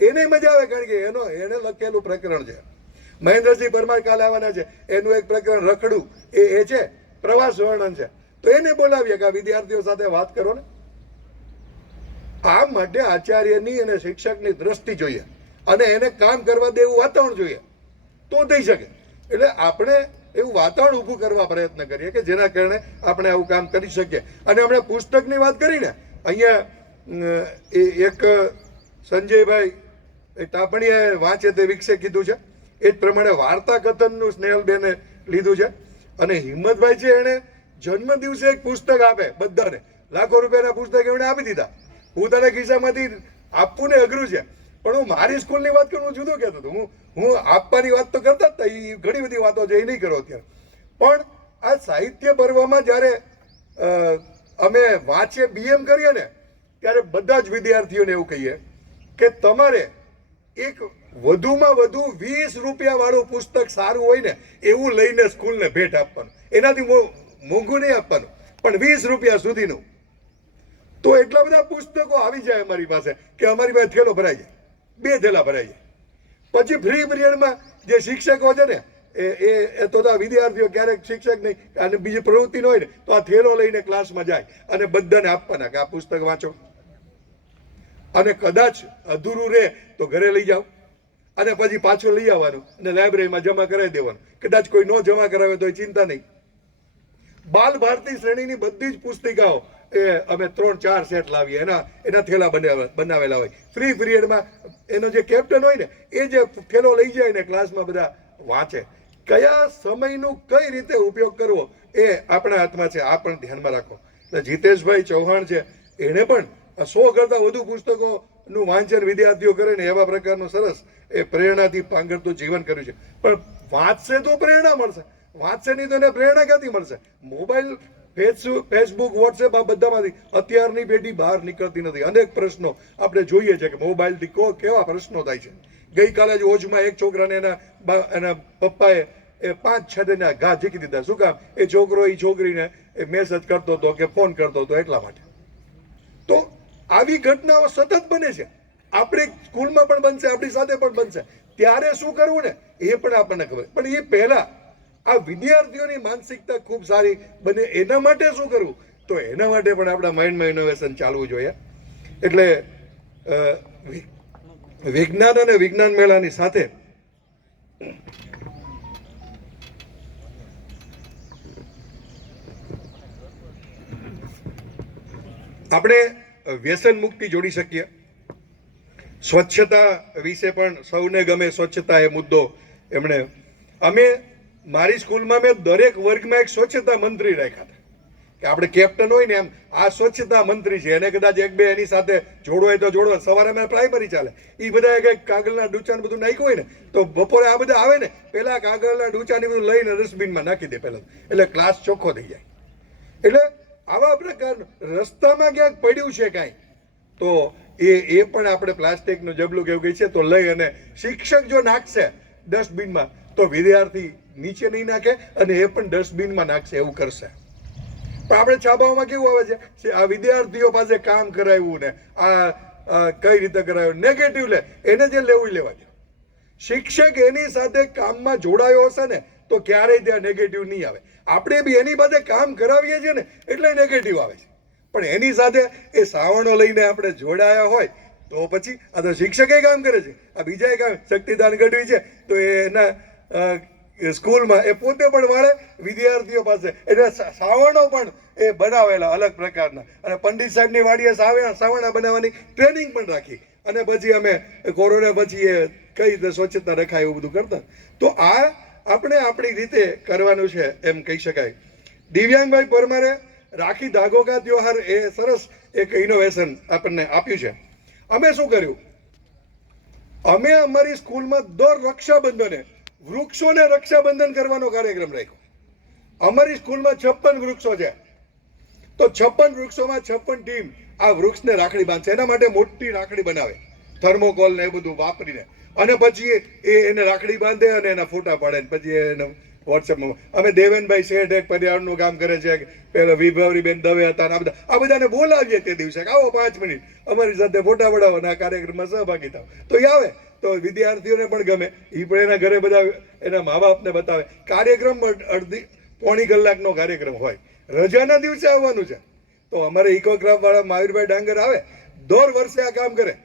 એને મજા આવે, કારણ કે એને લખેલું પ્રકરણ છે. મહેન્દ્રસિંહ પરમાર કાલે આવવાના છે, એનું એક પ્રકરણ રખડું એ છે, પ્રવાસ વર્ણન છે, તો એને બોલાવીએ કે આ વિદ્યાર્થીઓ સાથે વાત કરો ને. આ માટે આચાર્યની અને શિક્ષકની દ્રષ્ટિ જોઈએ, અને એને કામ કરવા દેવું વાતાવરણ જોઈએ, તો થઈ શકે. એટલે આપણે એવું વાતાવરણ ઊભું કરવા પ્રયત્ન કરીએ કે જેના કારણે આપણે આવું કામ કરી શકીએ. અને આપણે પુસ્તકની વાત કરીને અહીંયા એક સંજયભાઈ ટાપણીએ વાંચે તે વિકસે કીધું છે, એ જ પ્રમાણે વાર્તા કથનનું સ્નેહલબેને લીધું છે. અને હિંમતભાઈ છે, એણે જન્મ દિવસે એક પુસ્તક આપે બધાને, લાખો રૂપિયાના પુસ્તક એમણે આપી દીધા. હું તારા ખિસ્સામાંથી આપવું ને અઘરું છે, પણ હું મારી સ્કૂલની વાત કરું, હું જુદું કહેતો હતો. હું આપવાની વાત તો કરતા જ હતા, એ ઘણી બધી વાતો છે, એ નહીં કરો અત્યારે. પણ આ સાહિત્ય પર્વમાં જ્યારે અમે વાંચે બીએમ કરીએ ને, ત્યારે બધા જ વિદ્યાર્થીઓને એવું કહીએ કે તમારે એક વધુમાં વધુ 20 રૂપિયા વાળું પુસ્તક સારું હોય ને એવું લઈને સ્કૂલને ભેટ આપવાનું. એનાથી મોંઘું નહીં આપવાનું, પણ 20 રૂપિયા સુધીનું. તો એટલા બધા પુસ્તકો આવી જાય અમારી પાસે કે અમારી પાસે થેલો ભરાઈ જાય, 2 થેલા ભરાઈ જાય. પછી ફ્રી પિરિયડમાં જે શિક્ષકો છે ને એ તો વિદ્યાર્થીઓ ક્યારેક શિક્ષક નહીં અને બીજી પ્રવૃત્તિ ન હોય ને, તો આ થેલો લઈને ક્લાસમાં જાય અને બધાને આપવાના કે આ પુસ્તક વાંચો, અને કદાચ અધૂરું રહે તો ઘરે લઈ જાઓ, અને પછી પાછું લઈ આવવાનું અને લાઇબ્રેરીમાં જમા કરાવી દેવાનું. કદાચ કોઈ ન જમા કરાવે તો ચિંતા નહીં. બાલ ભારતી શ્રેણીની બધી જ પુસ્તિકાઓ એ અમે 3-4 સેટ લાવીએ, એના થેલા બનાવેલા હોય. ફ્રી પિરિયડમાં એનો જે કેપ્ટન હોય ને એ જે થેલો લઈ જાય ને ક્લાસમાં બધા વાંચે. કયા સમયનું કઈ રીતે ઉપયોગ કરવો એ આપણા હાથમાં છે, આ પણ ધ્યાનમાં રાખો. એટલે જીતેશભાઈ ચૌહાણ છે, એણે પણ 100 કરતાં વધુ પુસ્તકોનું વાંચન વિદ્યાર્થીઓ કરે ને એવા પ્રકારનું સરસ એ પ્રેરણાથી પાંગરતું જીવન કર્યું છે. પણ વાંચશે તો પ્રેરણા મળશે, વાંચશે નહીં તો એને પ્રેરણા ક્યાંથી મળશે? મોબાઈલ, ફેસબુક, વોટ્સએપ આ બધામાંથી અત્યારની પેઢી બહાર નીકળતી નથી. અનેક પ્રશ્નો આપણે જોઈએ છે કે મોબાઈલથી કેવા પ્રશ્નો થાય છે. ગઈકાલે જ ઓજમાં એક છોકરાને એના પપ્પાએ 5-6 ઘા ઝીકી દીધા. શું કામ? એ છોકરો એ છોકરીને મેસેજ કરતો હતો કે ફોન કરતો હતો એટલા માટે. તો આવી ઘટનાઓ સતત બને છે, આપણી સ્કૂલમાં પણ બનશે, આપણી સાથે પણ બનશે. ત્યારે શું કરવું ને એ પણ આપણને ખબર. પણ એ પહેલા આ વિદ્યાર્થીઓની માનસિકતા ખૂબ સારી બને એના માટે શું કરવું? તો એના માટે પણ આપણા માઇન્ડમાં ઇનોવેશન ચાલવું જોઈએ. એટલે વિજ્ઞાન અને વિજ્ઞાન મેળાની સાથે આપણે વ્યસન મુક્તિ જોડી શકીએ. સ્વચ્છતા વિશે પણ સૌને ગમે સ્વચ્છતા એ મુદ્દો એમણે. મારી સ્કૂલમાં મેં દરેક વર્ગમાં એક સ્વચ્છતા મંત્રી રાખ્યા હતા કે આપણે કેપ્ટન હોય ને એમ આ સ્વચ્છતા મંત્રી છે, એને કદાચ 1-2 એની સાથે જોડવો હોય તો જોડવા. સવારે મેં પ્રાઇમરી ચાલે, એ બધા કંઈક કાગળના ડૂચાને બધું નાખ્યું હોય ને તો બપોરે આ બધા આવે ને પહેલા કાગળના ડૂચાને બધું લઈને ડસ્ટબિનમાં નાખી દે પહેલા, એટલે ક્લાસ ચોખ્ખો થઈ જાય. એટલે આવા પ્રકાર રસ્તામાં ક્યાંક પડ્યું છે કાંઈ તો એ પણ આપણે પ્લાસ્ટિકનું જબલું કેવું કહે છે તો લઈ અને શિક્ષક જો નાખશે ડસ્ટબિનમાં તો વિદ્યાર્થી નીચે નહીં નાખે અને એ પણ ડસ્ટબિનમાં નાખશે, એવું કરશે. પણ આપણે છાપાઓમાં કેવું આવે છે આ વિદ્યાર્થીઓ પાસે કામ કરાવ્યું ને આ કઈ રીતે કરાવ્યું, નેગેટિવ લે, એને જે લેવું લેવા દે. શિક્ષક એની સાથે કામમાં જોડાયો હશે ને તો ક્યારેય ત્યાં નેગેટિવ નહીં આવે. આપણે બી એની પાસે કામ કરાવીએ છીએ ને એટલે નેગેટિવ આવે છે. પણ એની સાથે એ સાવરણો લઈને આપણે જોડાયા હોય તો પછી આ તો શિક્ષકે કામ કરે છે, આ બીજા કામ શક્તિદાન ગઢવી છે તો એના સ્કૂલમાં એ પોતે પણ વાળે વિદ્યાર્થીઓ પાસે એટલે સાવરણો પણ એ બનાવેલા અલગ પ્રકારના. અને પંડિત સાહેબની વાડીએ સાવરણા બનાવવાની ટ્રેનિંગ પણ રાખી અને પછી અમે કોરોના પછી એ કઈ રીતે સ્વચ્છતા રખાય એવું બધું કરતા. તો આ આપણે આપણી રીતે કરવાનું છે એમ કહી શકાય. દિવ્યાંગભાઈ પરમારે રાખી ધાગો કા ત્યોહાર એ સરસ એક ઇનોવેશન આપણને આપ્યું છે. અમે શું કર્યું, અમે અમારી સ્કૂલમાં દર રક્ષાબંધને વૃક્ષોને રક્ષાબંધન કરવાનો કાર્યક્રમ રાખ્યો. અમારી સ્કૂલમાં 56 વૃક્ષો છે તો 56 વૃક્ષોમાં 56 ટીમ આ વૃક્ષને રાખડી બાંધશે. એના માટે મોટી રાખડી બનાવે થર્મોકોલ ને એ બધું વાપરીને, અને પછી એને રાખડી બાંધે અને એના ફોટા પાડે ને પછી એને વોટ્સએપમાં. અમે દેવેનભાઈ શેઠ એક પર્યાવરણનું કામ કરે છે, પેલા વિભાવરીબેન દવે હતા, આ બધાને બોલાવીએ તે દિવસે કે આવો 5 મિનિટ અમારી સાથે ફોટા પડાવો અને આ કાર્યક્રમમાં સહભાગી થાવ. તો એ આવે તો વિદ્યાર્થીઓને પણ ગમે, એ પણ એના ઘરે બધા એના મા બાપને બતાવે. કાર્યક્રમ પોણી કલાકનો કાર્યક્રમ હોય, રજાના દિવસે આવવાનું છે. તો અમારે ઇકોક્રાફ્ટ વાળા મહાવીરભાઈ ડાંગર આવે, દર વર્ષે આ કામ કરે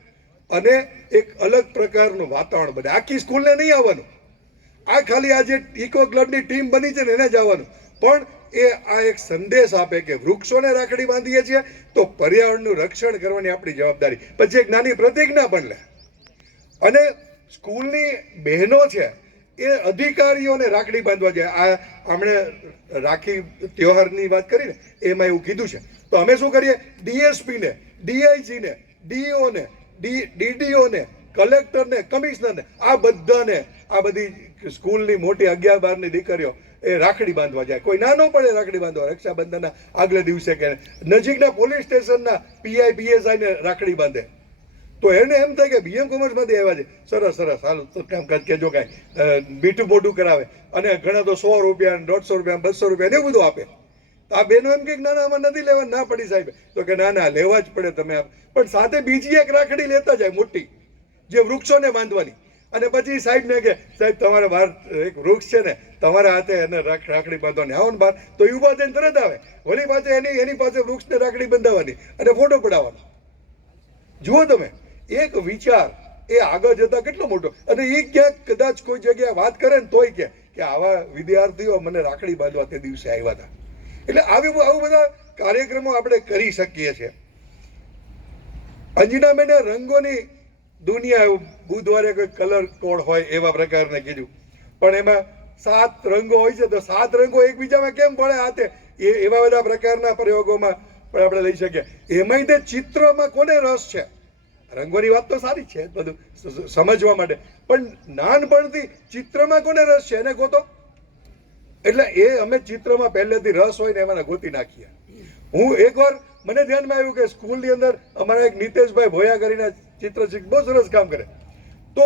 અને એક અલગ પ્રકારનું વાતાવરણ બને. આખી સ્કૂલને નહીં આવવાનું, આ ખાલી આ જે ઇકો ક્લબની ટીમ બની છે ને એને જ આવવાનું. પણ એ આ એક સંદેશ આપે કે વૃક્ષોને રાખડી બાંધીએ છીએ તો પર્યાવરણનું રક્ષણ કરવાની આપણી જવાબદારી. પછી એક નાની પ્રતિજ્ઞા પણ લે. અને સ્કૂલની બહેનો છે એ અધિકારીઓને રાખડી બાંધવા જાય. આ આપણે રાખી ત્યોહારની વાત કરી ને એમાં એવું કીધું છે. તો અમે શું કરીએ, ડીએસપીને, ડીઆઈજીને, ડીઓને, ડીડીઓને, કલેક્ટરને, કમિશનરને, આ બધાને, આ બધી સ્કૂલની મોટી 11-12ની દીકરીઓ એ રાખડી બાંધવા જાય. કોઈ નાનો પડે રાખડી બાંધવા, રક્ષાબંધનના આગલે દિવસે કે નજીકના પોલીસ સ્ટેશનના પીઆઈ પીએસઆઈને રાખડી બાંધે. તો એને એમ થાય કે બીએમ કોમર્સમાંથી આવ્યા છે, સરસ સરસ, હાલ કામકાજ કેજો કાંઈ મીઠું મોઢું કરાવે. અને ઘણા તો 100 રૂપિયા, 150 રૂપિયા, 200 રૂપિયા એવું બધું આપે. તો આ બેનો એમ કે ના ના આમાં નથી લેવા, ના પડી સાહેબ. તો કે ના ના લેવા જ પડે તમે આપ. પણ સાથે બીજી એક રાખડી લેતા જાય મોટી, જે વૃક્ષોને બાંધવાની. અને પછી સાહેબને કે સાહેબ તમારે બહાર એક વૃક્ષ છે ને, તમારા હાથે એને રાખડી બાંધવાની, આવો ને બહાર. તો એ ઉભા થઈને તરત આવે, વળી પાસે એની પાસે વૃક્ષને રાખડી બંધાવવાની અને ફોટો પડાવવાનો. જુઓ તમે, એક વિચાર એ આગળ જતા કેટલો મોટો. અને એ ક્યાંક કદાચ કોઈ જગ્યાએ વાત કરે ને તોય કે આવા વિદ્યાર્થીઓ મને રાખડી બાંધવા તે દિવસે આવ્યા હતા. એટલે આવું બધા કાર્યક્રમો આપણે કરી શકીએ છીએ. અંજનાબેને રંગોની દુનિયા, બુધવારે કોઈ કલર કોડ હોય એવા પ્રકારને કીધું. પણ એમાં 7 રંગો હોય છે તો 7 રંગો એકબીજામાં કેમ પડે હાથે, એવા બધા પ્રકારના પ્રયોગોમાં પણ આપણે લઈ શકીએ. એમાંય તે ચિત્રમાં કોને રસ છે, રંગોની વાત તો સારી છે બધું સમજવા માટે, પણ નાનપણથી ચિત્રમાં કોને રસ છે એને ગોતો. એટલે એ અમે ચિત્રમાં પહેલેથી રસ હોય ને એમાં ગોતી નાખીએ. હું એકવાર મને ધ્યાનમાં આવ્યું કે સ્કૂલની અંદર અમારા એક નીતેશભાઈ ભોયા કરીને ચિત્ર બહુ સરસ કામ કરે. તો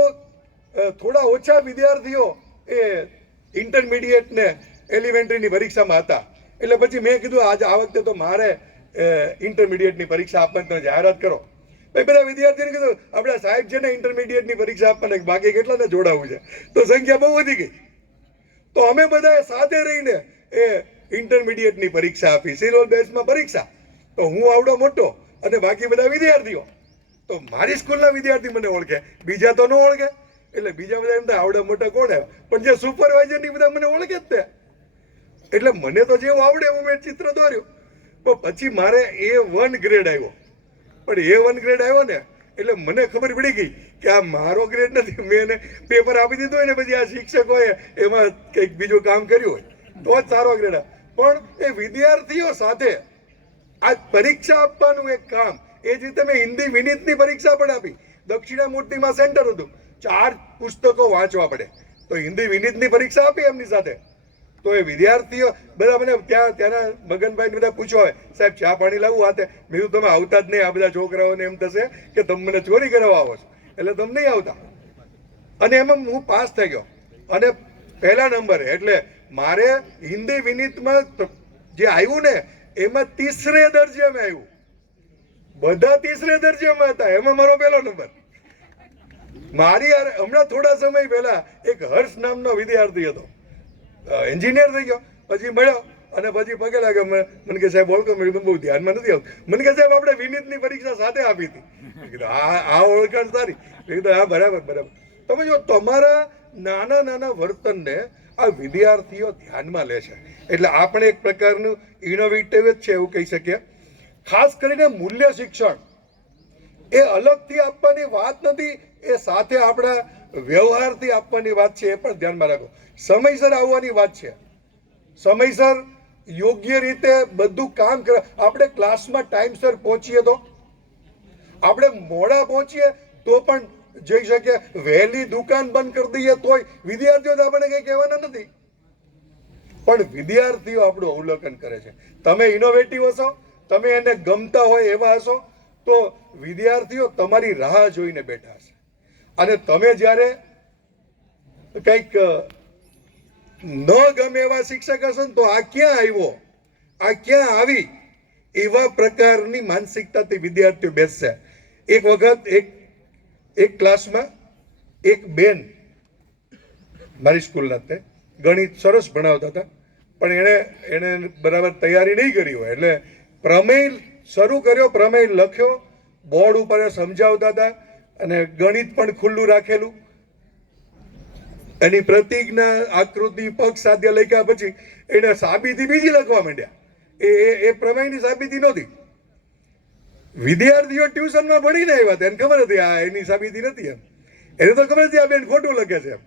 થોડા ઓછા વિદ્યાર્થીઓ એ ઇન્ટરમીડિયેટ ને એલિમેન્ટરીની પરીક્ષામાં હતા. એટલે પછી મેં કીધું આજે આ વખતે તો મારે ઇન્ટરમીડિયેટની પરીક્ષા આપવાની તમે જાહેરાત કરો. ભાઈ બધા વિદ્યાર્થીઓને કીધું આપણા સાહેબ છે ને ઇન્ટરમીડિયેટની પરીક્ષા આપવાને, બાકી કેટલાને જોડાવવું છે. તો સંખ્યા બહુ વધી ગઈ. તો અમે બધા સાથે રહીને એ ઇન્ટરમીડિયેટની પરીક્ષા આપી, સિરોલ બેચમાં પરીક્ષા. તો હું આવડો મોટો અને બાકી બધા વિદ્યાર્થીઓ. તો મારી સ્કૂલના વિદ્યાર્થી મને ઓળખે, બીજા તો ન ઓળખે. એટલે બીજા બધા એમ થાય આવડે મોટા કોણ આવે, પણ જે સુપરવાઇઝર ની બધા મને ઓળખે જ તે. એટલે મને તો જેવું આવડે એવું મેં ચિત્ર દોર્યું. પણ પછી મારે A1 ગ્રેડ આવ્યો. પણ A1 ગ્રેડ આવ્યો ને એટલે મને ખબર પડી ગઈ કે આ મારો ગ્રેડ નથી. મેં એને પેપર આપી દીધું હોય ને પછી આ શિક્ષકોએ એમાં કંઈક બીજું કામ કર્યું હોય તો જ સારો ગ્રેડ આવે. પણ એ વિદ્યાર્થીઓ સાથે આ પરીક્ષા આપવાનું એક કામ. એ જ રીતે મેં હિન્દી વિનીતની પરીક્ષા પણ આપી. દક્ષિણામૂર્તિમાં સેન્ટર હતું, 4 પુસ્તકો વાંચવા પડે. તો હિન્દી વિનીતની પરીક્ષા આપી એમની સાથે. તો એ વિદ્યાર્થીઓ બધા મને ત્યાંના મગનભાઈ બધા પૂછવા આવે, સાહેબ ચા પાણી લાવવું હાથે. મેં કીધું તમે આવતા જ નહીં, આ બધા છોકરાઓને એમ થશે કે તમે મને ચોરી કરવા આવો છો, એટલે તમે નહીં આવતા. અને એમાં હું પાસ થઈ ગયો અને પહેલા નંબરે. એટલે મારે હિન્દી વિનીતમાં જે આવ્યું ને એમાં 3રે દરજ્જામાં આવ્યું. બધા 3રે દરજ્જામાં હતા, એમાં મારો પહેલો નંબર. મારી હમણાં થોડા સમય પહેલા એક હર્ષ નામનો વિદ્યાર્થી હતો, એન્જિનિયર થઈ ગયો, પછી મળ્યો અને પછી પગે લાગ્યો. મને કે સાહેબ ઓળખો? મેં કીધું બહુ ધ્યાનમાં નથી આવતું. મને કે સાહેબ આપણે વિનીતની પરીક્ષા સાથે આપી હતી. મેં કીધું આ ઓળખાણ સારી. મેં કીધું હા બરાબર. તમે જો તમારા નાના નાના વર્તનને આ વિદ્યાર્થીઓ ધ્યાનમાં લે છે, એટલે આપણે એક પ્રકારનું ઇનોવેટિવ જ છે એવું કહી શકીએ. ખાસ કરીને મૂલ્ય શિક્ષણ એ અલગથી આપવાની વાત નથી, એ સાથે આપણા વ્યવહારથી આપવાની વાત છે, એ પણ ધ્યાનમાં રાખો. સમયસર આવવાની વાત છે, સમયસર યોગ્ય રીતે બધું કામ કરે. આપણે ક્લાસમાં ટાઈમસર પહોંચીએ તો, આપણે મોડા પહોંચીએ તો પણ જઈ શકીએ. વહેલી દુકાન બંધ કરી દઈએ તોય વિદ્યાર્થીઓ તો આપણે કંઈ કહેવાના નથી, પણ વિદ્યાર્થીઓ આપણું અવલોકન કરે છે. તમે ઇનોવેટિવ હશો, તમે એને ગમતા હોય એવા હશો, તો વિદ્યાર્થીઓ તમારી રાહ જોઈને બેઠા હશે. અને તમે જ્યારે કંઈક ન ગમે એવા શિક્ષક હશો ને, તો આ ક્યાં આવ્યો, આ ક્યાં આવી, એવા પ્રકારની માનસિકતાથી વિદ્યાર્થીઓ બેસશે. એક વખત એક ક્લાસમાં એક બેન મારી સ્કૂલના તે ગણિત સરસ ભણાવતા હતા, પણ એને બરાબર તૈયારી નહીં કરી હોય, એટલે પ્રમેય શરૂ કર્યો, પ્રમેય લખ્યો, બોર્ડ ઉપર સમજાવતા હતા અને ગણિત પણ ખુલ્લું રાખેલું. એની પ્રતિજ્ઞા, આકૃતિ, પગ સાધ્ય લખ્યા પછી એને સાબિતી બીજી લખવા માંડ્યા. એ પ્રમેયની સાબિતી નહોતી. વિદ્યાર્થીઓ ટ્યુશનમાં ભણીને આવ્યા હતા, એને ખબર હતી આ એની સાબિતી નથી. એને તો ખબર હતી આ બેન ખોટું લખે છે,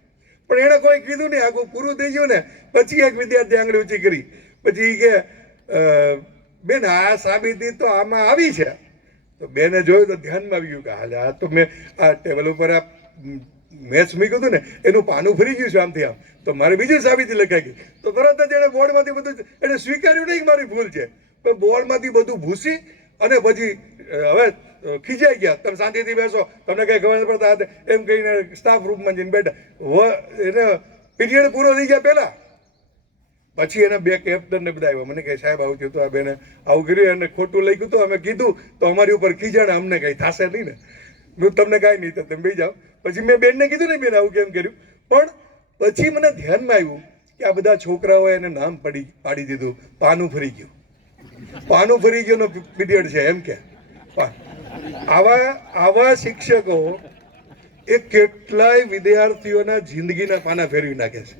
પણ એને કોઈ કીધું નહીં. આખું પૂરું થઈ ગયું ને પછી એક વિદ્યાર્થી આંગળી ઊંચી કરી, પછી કે બેન આ સાબિતી તો આમાં આવી છે. તો બેને જોયું તો ધ્યાનમાં આવી ગયું કે હાલે આ તો મેં આ ટેબલ ઉપર આ મેચ મૂક્યું હતું ને એનું પાનું ફરી ગયું છે આમથી આમ, તો મારે બીજી સાબિતી લખાઈ ગઈ. તો તરત જ એને બોર્ડમાંથી બધું એને સ્વીકાર્યું નહીં કે મારી ભૂલ છે, પણ બોર્ડમાંથી બધું ભૂસી અને પછી હવે ખીજાઈ ગયા. તમે શાંતિથી બેસો, તમને કઈ ખબર નથી પડતા એમ કહીને સ્ટાફ રૂમમાં જઈને બેઠા. એને પીરિયડ પૂરો થઈ ગયા પહેલા પછી એને બે કેપ્ટનને બધા આવ્યા. મને કહે સાહેબ આવું થયું તો આ બેને આવું કર્યું, એને ખોટું લખ્યું તો અમે કીધું તો અમારી ઉપર ખીજાણ, અમને કંઈ થશે નહીં ને. હું તમને કાંઈ નહીં, તો તમે બેસી જાઓ. પછી મેં બેનને કીધું ને બેન આવું કેમ કર્યું, પણ પછી મને ધ્યાનમાં આવ્યું કે આ બધા છોકરાઓએ એને નામ પાડી દીધું, પાનું ફરી ગયું. પાનું ફરી ગયોનો પીરિયડ છે એમ કે. આવા શિક્ષકો એ કેટલાય વિદ્યાર્થીઓના જિંદગીના પાના ફેરવી નાખે છે.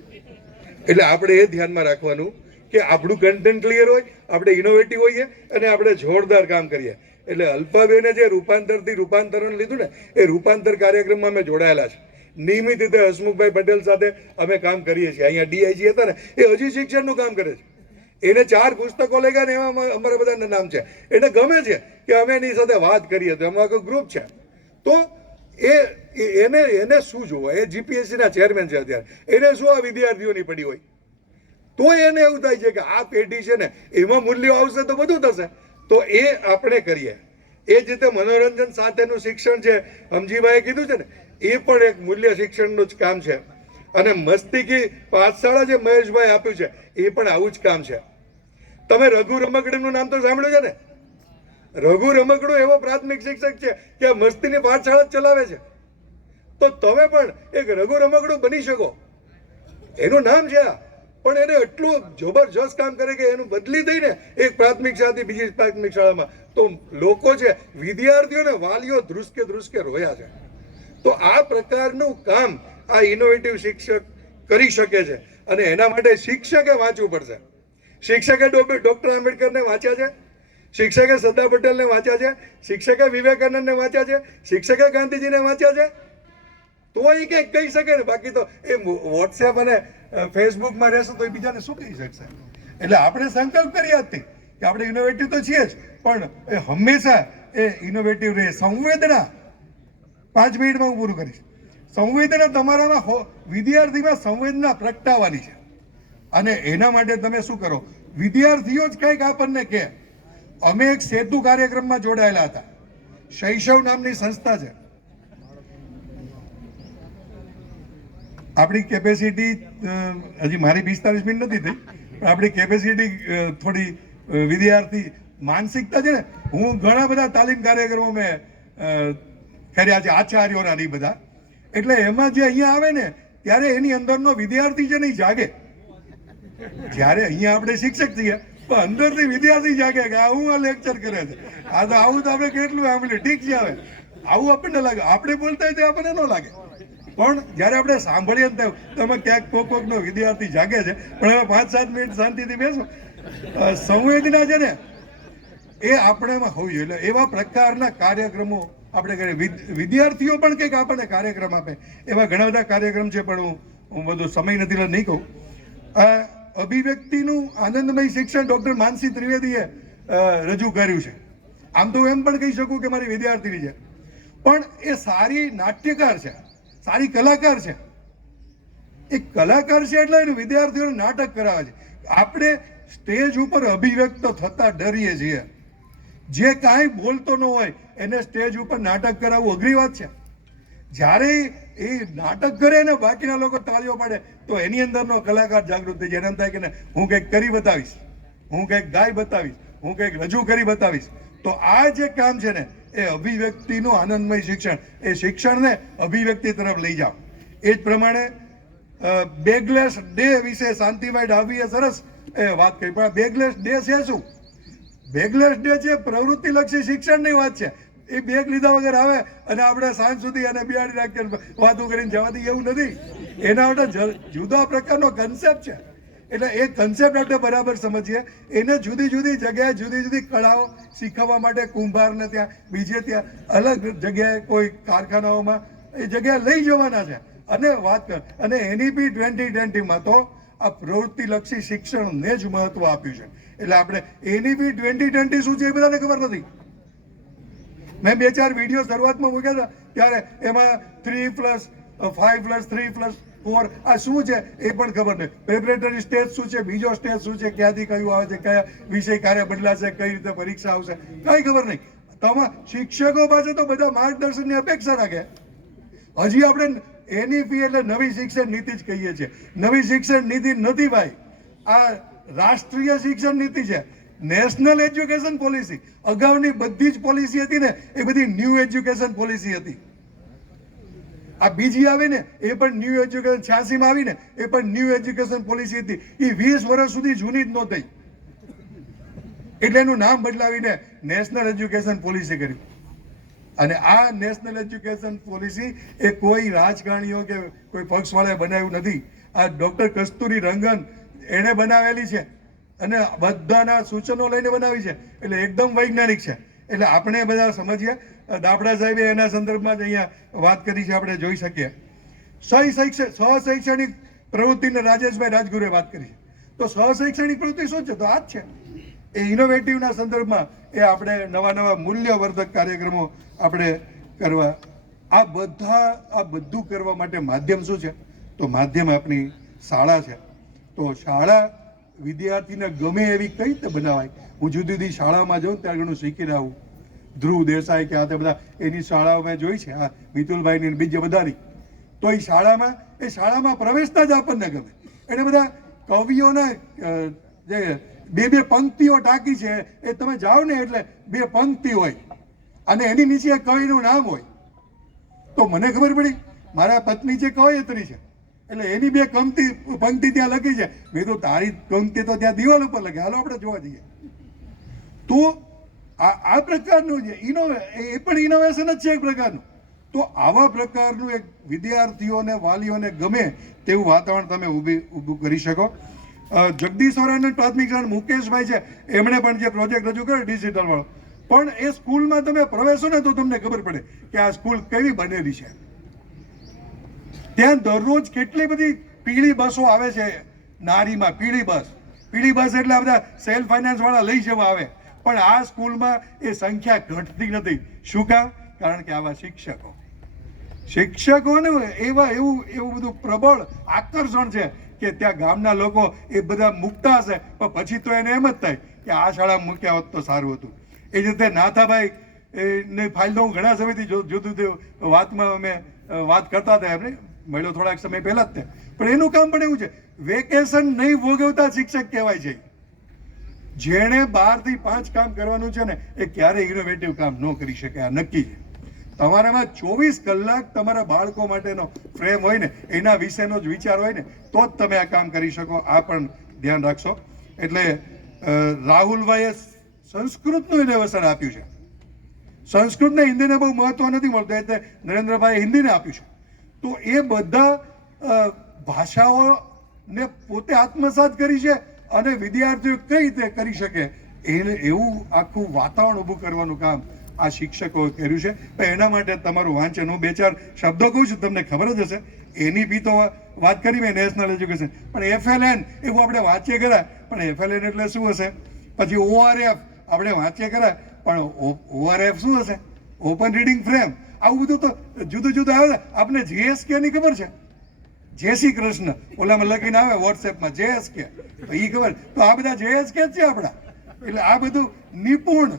એટલે આપણે એ ધ્યાનમાં રાખવાનું કે આપણું કન્ટેન્ટ ક્લિયર હોય, આપણે ઇનોવેટિવ હોઈએ અને આપણે જોરદાર કામ કરીએ. એટલે અલ્પાબેને જે રૂપાંતરણ લીધું ને, એ રૂપાંતર કાર્યક્રમમાં અમે જોડાયેલા છે. નિયમિત રીતે હસમુખભાઈ પટેલ સાથે અમે કામ કરીએ છીએ. અહીંયા ડીઆઈજી હતા ને, એ હજી શિક્ષણનું કામ કરે છે. એને 4 પુસ્તકો લખ્યા ને એમાં અમારા બધાના નામ છે. એને ગમે છે કે અમે એની સાથે વાત કરીએ, તો એમાં આખું ગ્રુપ છે. તો એને શું જોવા, એ જીપીએસસીના ચેરમેન છે અત્યારે, એને શું આ વિદ્યાર્થીઓની પડી હોય, તો એને એવું થાય છે કે આ પેઢી છે ને એમાં મૂલ્યો આવશે તો બધું થશે. તો એ આપણે કરીએ. એ જ રીતે મનોરંજન સાથેનું શિક્ષણ છે, હમજીભાઈએ કીધું છે ને, એ પણ એક મૂલ્ય શિક્ષણનું જ કામ છે. અને મસ્તીકી પાઠશાળા જે મહેશભાઈ આપ્યું છે, એ પણ આવું જ કામ છે. તમે રઘુ રમકડીનું નામ તો સાંભળ્યું છે ને? રઘુ રમકડું એવો પ્રાથમિક શિક્ષક છે કે મસ્તીની પાઠશાળા જ ચલાવે છે. તો તમે પણ એક રઘુ રમકડું બની શકો, એનું નામ છે આ. પણ એને એટલું જબરજસ્ત કામ કરે કે એનું બદલી થઈને એક પ્રાથમિક શાળાથી બીજી પ્રાથમિક શાળામાં, તો લોકો છે, વિદ્યાર્થીઓને વાલીઓ ધ્રુસકે રોયા છે. તો આ પ્રકારનું કામ આ ઇનોવેટિવ શિક્ષક કરી શકે છે. અને એના માટે શિક્ષકે વાંચવું પડશે. શિક્ષકે ડોક્ટર આંબેડકરને વાંચ્યા છે, શિક્ષકે સરદાર પટેલને વાંચ્યા છે, શિક્ષકે વિવેકાનંદને વાંચ્યા છે, શિક્ષકે ગાંધીજીને વાંચ્યા છે, તો એ કંઈક કહી શકે ને. બાકી તો એ વોટ્સએપ અને ફેસબુકમાં રહેશે તો એ બીજાને શું કહી શકશે? એટલે આપણે સંકલ્પ કરીએ આજથી કે આપણે ઇનોવેટિવ તો છીએ જ, પણ એ હંમેશા એ ઇનોવેટિવ રહે. સંવેદના, 5 મિનિટમાં હું પૂરું કરીશ. સંવેદના તમારામાં, વિદ્યાર્થીમાં સંવેદના પ્રગટાવવાની છે. અને એના માટે તમે શું કરો, વિદ્યાર્થીઓ જ કંઈક આપણને કહે. અમે એક સેતુ કાર્યક્રમમાં જોડાયેલા હતા. શૈશવ નામની સંસ્થા છે. આપણી કેપેસિટી હજી મારી 45 મિનિટ નથી થઈ, પણ આપણી કેપેસિટી થોડી વિદ્યાર્થી માનસિકતા છે ને. હું ઘણા બધા તાલીમ કાર્યક્રમો મેં કર્યા છે, આચાર્યોના નહીં બધા. એટલે એમાં જે અહીંયા આવે ને ત્યારે એની અંદરનો વિદ્યાર્થી છે ને એ જાગે. જ્યારે અહીંયા આપણે શિક્ષક છીએ પણ અંદરથી વિદ્યાર્થી જાગે કે આ હું આ લેક્ચર કરે છે, આ તો આવું તો આપણે કેટલું સાંભળ્યું, ઠીક છે. હવે આવું આપણને લાગે, આપણે બોલતા હોય તો આપણને ન લાગે, પણ જ્યારે આપણે સાંભળીએ ને તમે ક્યાંક કોકનો વિદ્યાર્થી જાગે છે. પણ હવે 5-7 મિનિટ શાંતિથી બેસો. સંવેદના છે ને એ આપણામાં હોવી જોઈએ. એટલે એવા પ્રકારના કાર્યક્રમો આપણે કરીએ. વિદ્યાર્થીઓ પણ કંઈક આપણને કાર્યક્રમ આપે, એવા ઘણા બધા કાર્યક્રમ છે, પણ હું બધો સમય નથી એટલે નહીં કહું. અભિવ્યક્તિનું આનંદમય શિક્ષણ ડૉક્ટર માનસી ત્રિવેદીએ રજૂ કર્યું છે. આમ તો એમ પણ કહી શકું કે મારી વિદ્યાર્થીની છે, પણ એ સારી નાટ્યકાર છે, સારી કલાકાર છે. એ કલાકાર છે એટલે એને વિદ્યાર્થીઓને નાટક કરાવે છે. આપણે સ્ટેજ ઉપર અભિવ્યક્ત થતા ડરીએ છીએ. જે કાંઈ બોલતો ન હોય એને સ્ટેજ ઉપર નાટક કરાવવું અઘરી વાત છે. જ્યારે એ નાટક કરે ને બાકીના લોકો તાળીઓ પાડે તો એની અંદરનો કલાકાર જાગૃત થઈ જાય. એમ થાય કે હું કંઈક કરી બતાવીશ, હું કંઈક ગાઈ બતાવીશ, હું કંઈક રજૂ કરી બતાવીશ. તો આ જે કામ છે ને એ અભિવ્યક્તિનું આનંદમય શિક્ષણ, એ શિક્ષણને અભિવ્યક્તિ તરફ લઈ જાઓ. એ જ પ્રમાણે બેગલેસ ડે વિશે શાંતિભાઈ ડાભીએ સરસ વાત કરી. પણ બેગલેસ ડે છે શું? બેગલેસ ડે છે પ્રવૃત્તિલક્ષી શિક્ષણની વાત છે. એ બેગ લીધા વગર આવે અને આપણે સાંજ સુધી એને બિહાડી રાખીને વાતો કરીને જવા દઈએ એવું નથી. એના માટે જુદા પ્રકારનો કન્સેપ્ટ છે. એટલે એ કન્સેપ્ટ આપણે બરાબર સમજીએ. એને જુદી જુદી જગ્યાએ જુદી જુદી કળાઓ શીખવવા માટે કુંભારને ત્યાં, બીજે ત્યાં, અલગ જગ્યાએ કોઈ કારખાનાઓમાં એ જગ્યાએ લઈ જવાના છે અને વાત કર. અને NEP 2020માં તો આ પ્રવૃત્તિલક્ષી શિક્ષણને જ મહત્વ આપ્યું છે. એટલે આપણે NEP 2020 શું છે એ બધાને ખબર નથી. મેં 2-4 વિડીયો શરૂઆતમાં મૂક્યા હતા ત્યારે એમાં 3+5+3+4 આ શું છે એ પણ ખબર નહીં. પ્રેપરેટરી સ્ટેજ શું છે, બીજો સ્ટેજ શું છે, ક્યાંથી કયું આવે છે, કયા વિષય કાર્ય બદલાશે, કઈ રીતે પરીક્ષા આવશે, કઈ ખબર નહીં. તમારા શિક્ષકો પાસે તો બધા માર્ગદર્શનની અપેક્ષા રાખે. હજી આપણે NEP એટલે નવી શિક્ષણ નીતિ જ કહીએ છીએ. નવી શિક્ષણ નીતિ નથી ભાઈ, આ રાષ્ટ્રીય શિક્ષણ નીતિ છે, નેશનલ એજ્યુકેશન પોલિસી. અગાઉની બધી જ પોલિસી હતી ને એ બધી ન્યૂ એજ્યુકેશન પોલિસી હતી. આ બીજી આવી ને એ પણ ન્યૂ એજ્યુકેશન 86માં આવી ને એ પણ ન્યૂ એજ્યુકેશન પોલિસી હતી. એ 20 વર્ષ સુધી જૂની જ નહોતી, એટલે એનું નામ બદલાવીને નેશનલ એજ્યુકેશન પોલિસી કરી. અને આ નેશનલ એજ્યુકેશન પોલિસી એ કોઈ રાજકારણીઓ કે કોઈ પક્ષવાળાએ બનાવ્યું નથી. આ ડૉક્ટર કસ્તુરી રંગન એણે બનાવેલી છે અને બધાના સૂચનો લઈને બનાવી છે. એટલે એકદમ વૈજ્ઞાનિક છે. એટલે આપણે બધા સમજીએ. દાપડા સાહેબે એના સંદર્ભમાં જ અહીંયા વાત કરી છે, આપણે જોઈ શકીએ. સહશૈક્ષણિક પ્રવૃત્તિને રાજેશભાઈ રાજગુરુએ વાત કરી છે. તો સહશૈક્ષણિક પ્રવૃત્તિ શું છે? તો આ જ છે. એ ઇનોવેટિવના સંદર્ભમાં એ આપણે નવા મૂલ્યવર્ધક કાર્યક્રમો આપણે કરવા. આ બધું કરવા માટે માધ્યમ શું છે? તો માધ્યમ આપણી શાળા છે. તો શાળા વિદ્યાર્થીને ગમે એવી કઈ રીતે બનાવાય. હું જુદી જુદી શાળામાં જાઉં ત્યારે ઘણું શીખીને આવું. ધ્રુવ દેસાઈ કે આ તે બધા એની શાળાઓ મેં જોઈ છે, આ મિતુલભાઈની બીજી બધાની. તો એ શાળામાં પ્રવેશતા જ આપણને ગમે. એને બધા કવિઓના જે બે પંક્તિઓ ટાંકી છે એ તમે જાઓ ને એટલે 2 પંક્તિ હોય અને એની નીચે કવિનું નામ હોય. તો મને ખબર પડી મારા પત્ની છે કવયત્રી છે એટલે એની 2 પંક્તિ ત્યાં લખી છે. મેં તો તારી પંક્તિ તો ત્યાં દિવાલ ઉપર લખી, હાલો આપણે જોવા જઈએ. તો આ પ્રકારનું જે એ પણ ઇનોવેશન જ છે એક પ્રકારનું. તો આવા પ્રકારનું એક વિદ્યાર્થીઓને વાલીઓને ગમે તેવું વાતાવરણ તમે ઊભું કરી શકો. જગદીશ્વરાનંદ પ્રાથમિક શાળા મુકેશભાઈ છે, એમણે પણ જે પ્રોજેક્ટ રજૂ કર્યો ડિજિટલ વાળો, પણ એ સ્કૂલમાં તમે પ્રવેશો ને તો તમને ખબર પડે કે આ સ્કૂલ કેવી બનેલી છે. ત્યાં દરરોજ કેટલી બધી પીળી બસો આવે છે. નારીમાં પીળી બસ એટલે આ બધા સેલ્ફ ફાઇનાન્સ વાળા લઈ જવા આવે. પણ આ સ્કૂલમાં એ સંખ્યા ઘટતી નથી. શું કામ? કારણ કે આવા શિક્ષકોને એવું બધું પ્રબળ આકર્ષણ છે કે ત્યાં ગામના લોકો એ બધા મૂકતા હશે પણ પછી તો એને એમ જ થાય કે આ શાળા મૂક્યા હોત તો સારું હતું. એ જ રીતે નાથાભાઈ ને ફાઇલ તો હું ઘણા સમયથી જુદું વાતમાં અમે વાત કરતા હતા. એમને મળ્યો થોડાક સમય પહેલા જ તે. પણ એનું કામ પણ એવું છે, વેકેશન નહીં ભોગવતા શિક્ષક કહેવાય છે. જેણે 12 થી 5 કામ કરવાનું છે ને એ ક્યારેય ઇનોવેટિવ કામ ન કરી શકે. આ નક્કી છે. તમારામાં 24 કલાક તમારા બાળકો માટેનો ફ્રેમ હોય ને, એના વિશેનો જ વિચાર હોય ને, તો જ તમે આ કામ કરી શકો. આ પણ ધ્યાન રાખશો. એટલે રાહુલભાઈએ સંસ્કૃતનું ઇનોવેશન આપ્યું છે. સંસ્કૃતને હિન્દીને બહુ મહત્વ નથી મળતું, એટલે નરેન્દ્રભાઈએ હિન્દીને આપ્યું છે. તો એ બધા ભાષાઓને પોતે આત્મસાત કરી છે અને વિદ્યાર્થીઓ કઈ રીતે કરી શકે એવું આખું વાતાવરણ ઊભું કરવાનું કામ આ શિક્ષકોએ કર્યું છે. તો એના માટે તમારું વાંચન, હું 2-4 શબ્દો કહું છું, તમને ખબર જ હશે. એની બી તો વાત કરી મેં, નેશનલ એજ્યુકેશન. પણ FLN એવું આપણે વાંચીએ કર્યા, પણ FLN એટલે શું હશે? પછી ORF આપણે વાંચીએ કર્યા, પણ ORF શું હશે? Open reading frame. આવું બધું તો જુદું જુદું આવે. આપણે JSK ની ખબર છે? જય શ્રી કૃષ્ણ ઓલામાં લખીને આવે વોટ્સએપમાં JSK, તો એ ખબર. તો આ બધા JSK જ છે આપણા. એટલે આ બધું નિપુણ,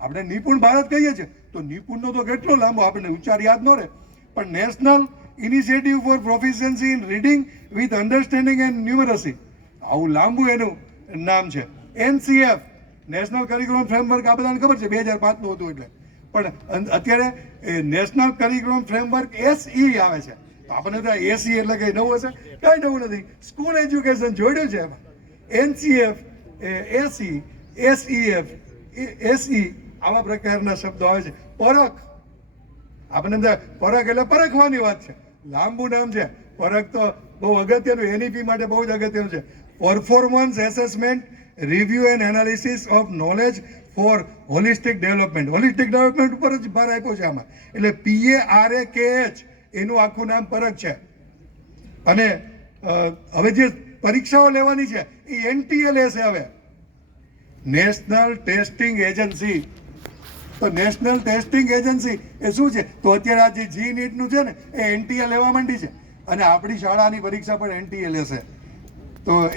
આપણે નિપુણ ભારત કહીએ છીએ, તો નિપુણનો તો કેટલો લાંબો આપણને ઉચ્ચાર યાદ ન રહે. પણ national initiative four proficiency in reading with understanding and ન્યુમરસી, આવું લાંબુ એનું નામ છે. NCF નેશનલ કરિક્યુલમ ફ્રેમવર્ક, આ બધાને ખબર છે 2005નું હતું. એટલે પણ અત્યારે નેશનલ કરિક્યુલમ ફ્રેમવર્ક SE આવે છે. તો આપણને ત્યાં SE એટલે કંઈ નવું હશે? કાંઈ નવું નથી. સ્કૂલ એજ્યુકેશન જોડ્યું છે એમાં. NCF, SE, SEF, SE આવા પ્રકારના શબ્દો આવે છે. પરખ, આપણને ત્યાં પરખ એટલે પરખવાની વાત છે. લાંબુ નામ છે પરખ, તો બહુ અગત્યનું, NEP માટે બહુ જ અગત્યનું છે. Performance assessment review and analysis of knowledge four holistic development. Holistic development ઉપર જ ભાર આપ્યો છે આમાં. એટલે PARAKH એનું આખું નામ પરખ છે. અને હવે જે પરીક્ષાઓ લેવાની છે એ NTA લેશે હવે, નેશનલ ટેસ્ટિંગ એજન્સી. તો નેશનલ ટેસ્ટિંગ એજન્સી એ શું છે? તો અત્યારે આ જે જી નીટનું છે ને એ NTA લેવા માંડી છે, અને આપણી શાળાની પરીક્ષા પણ NTA લેશે. તો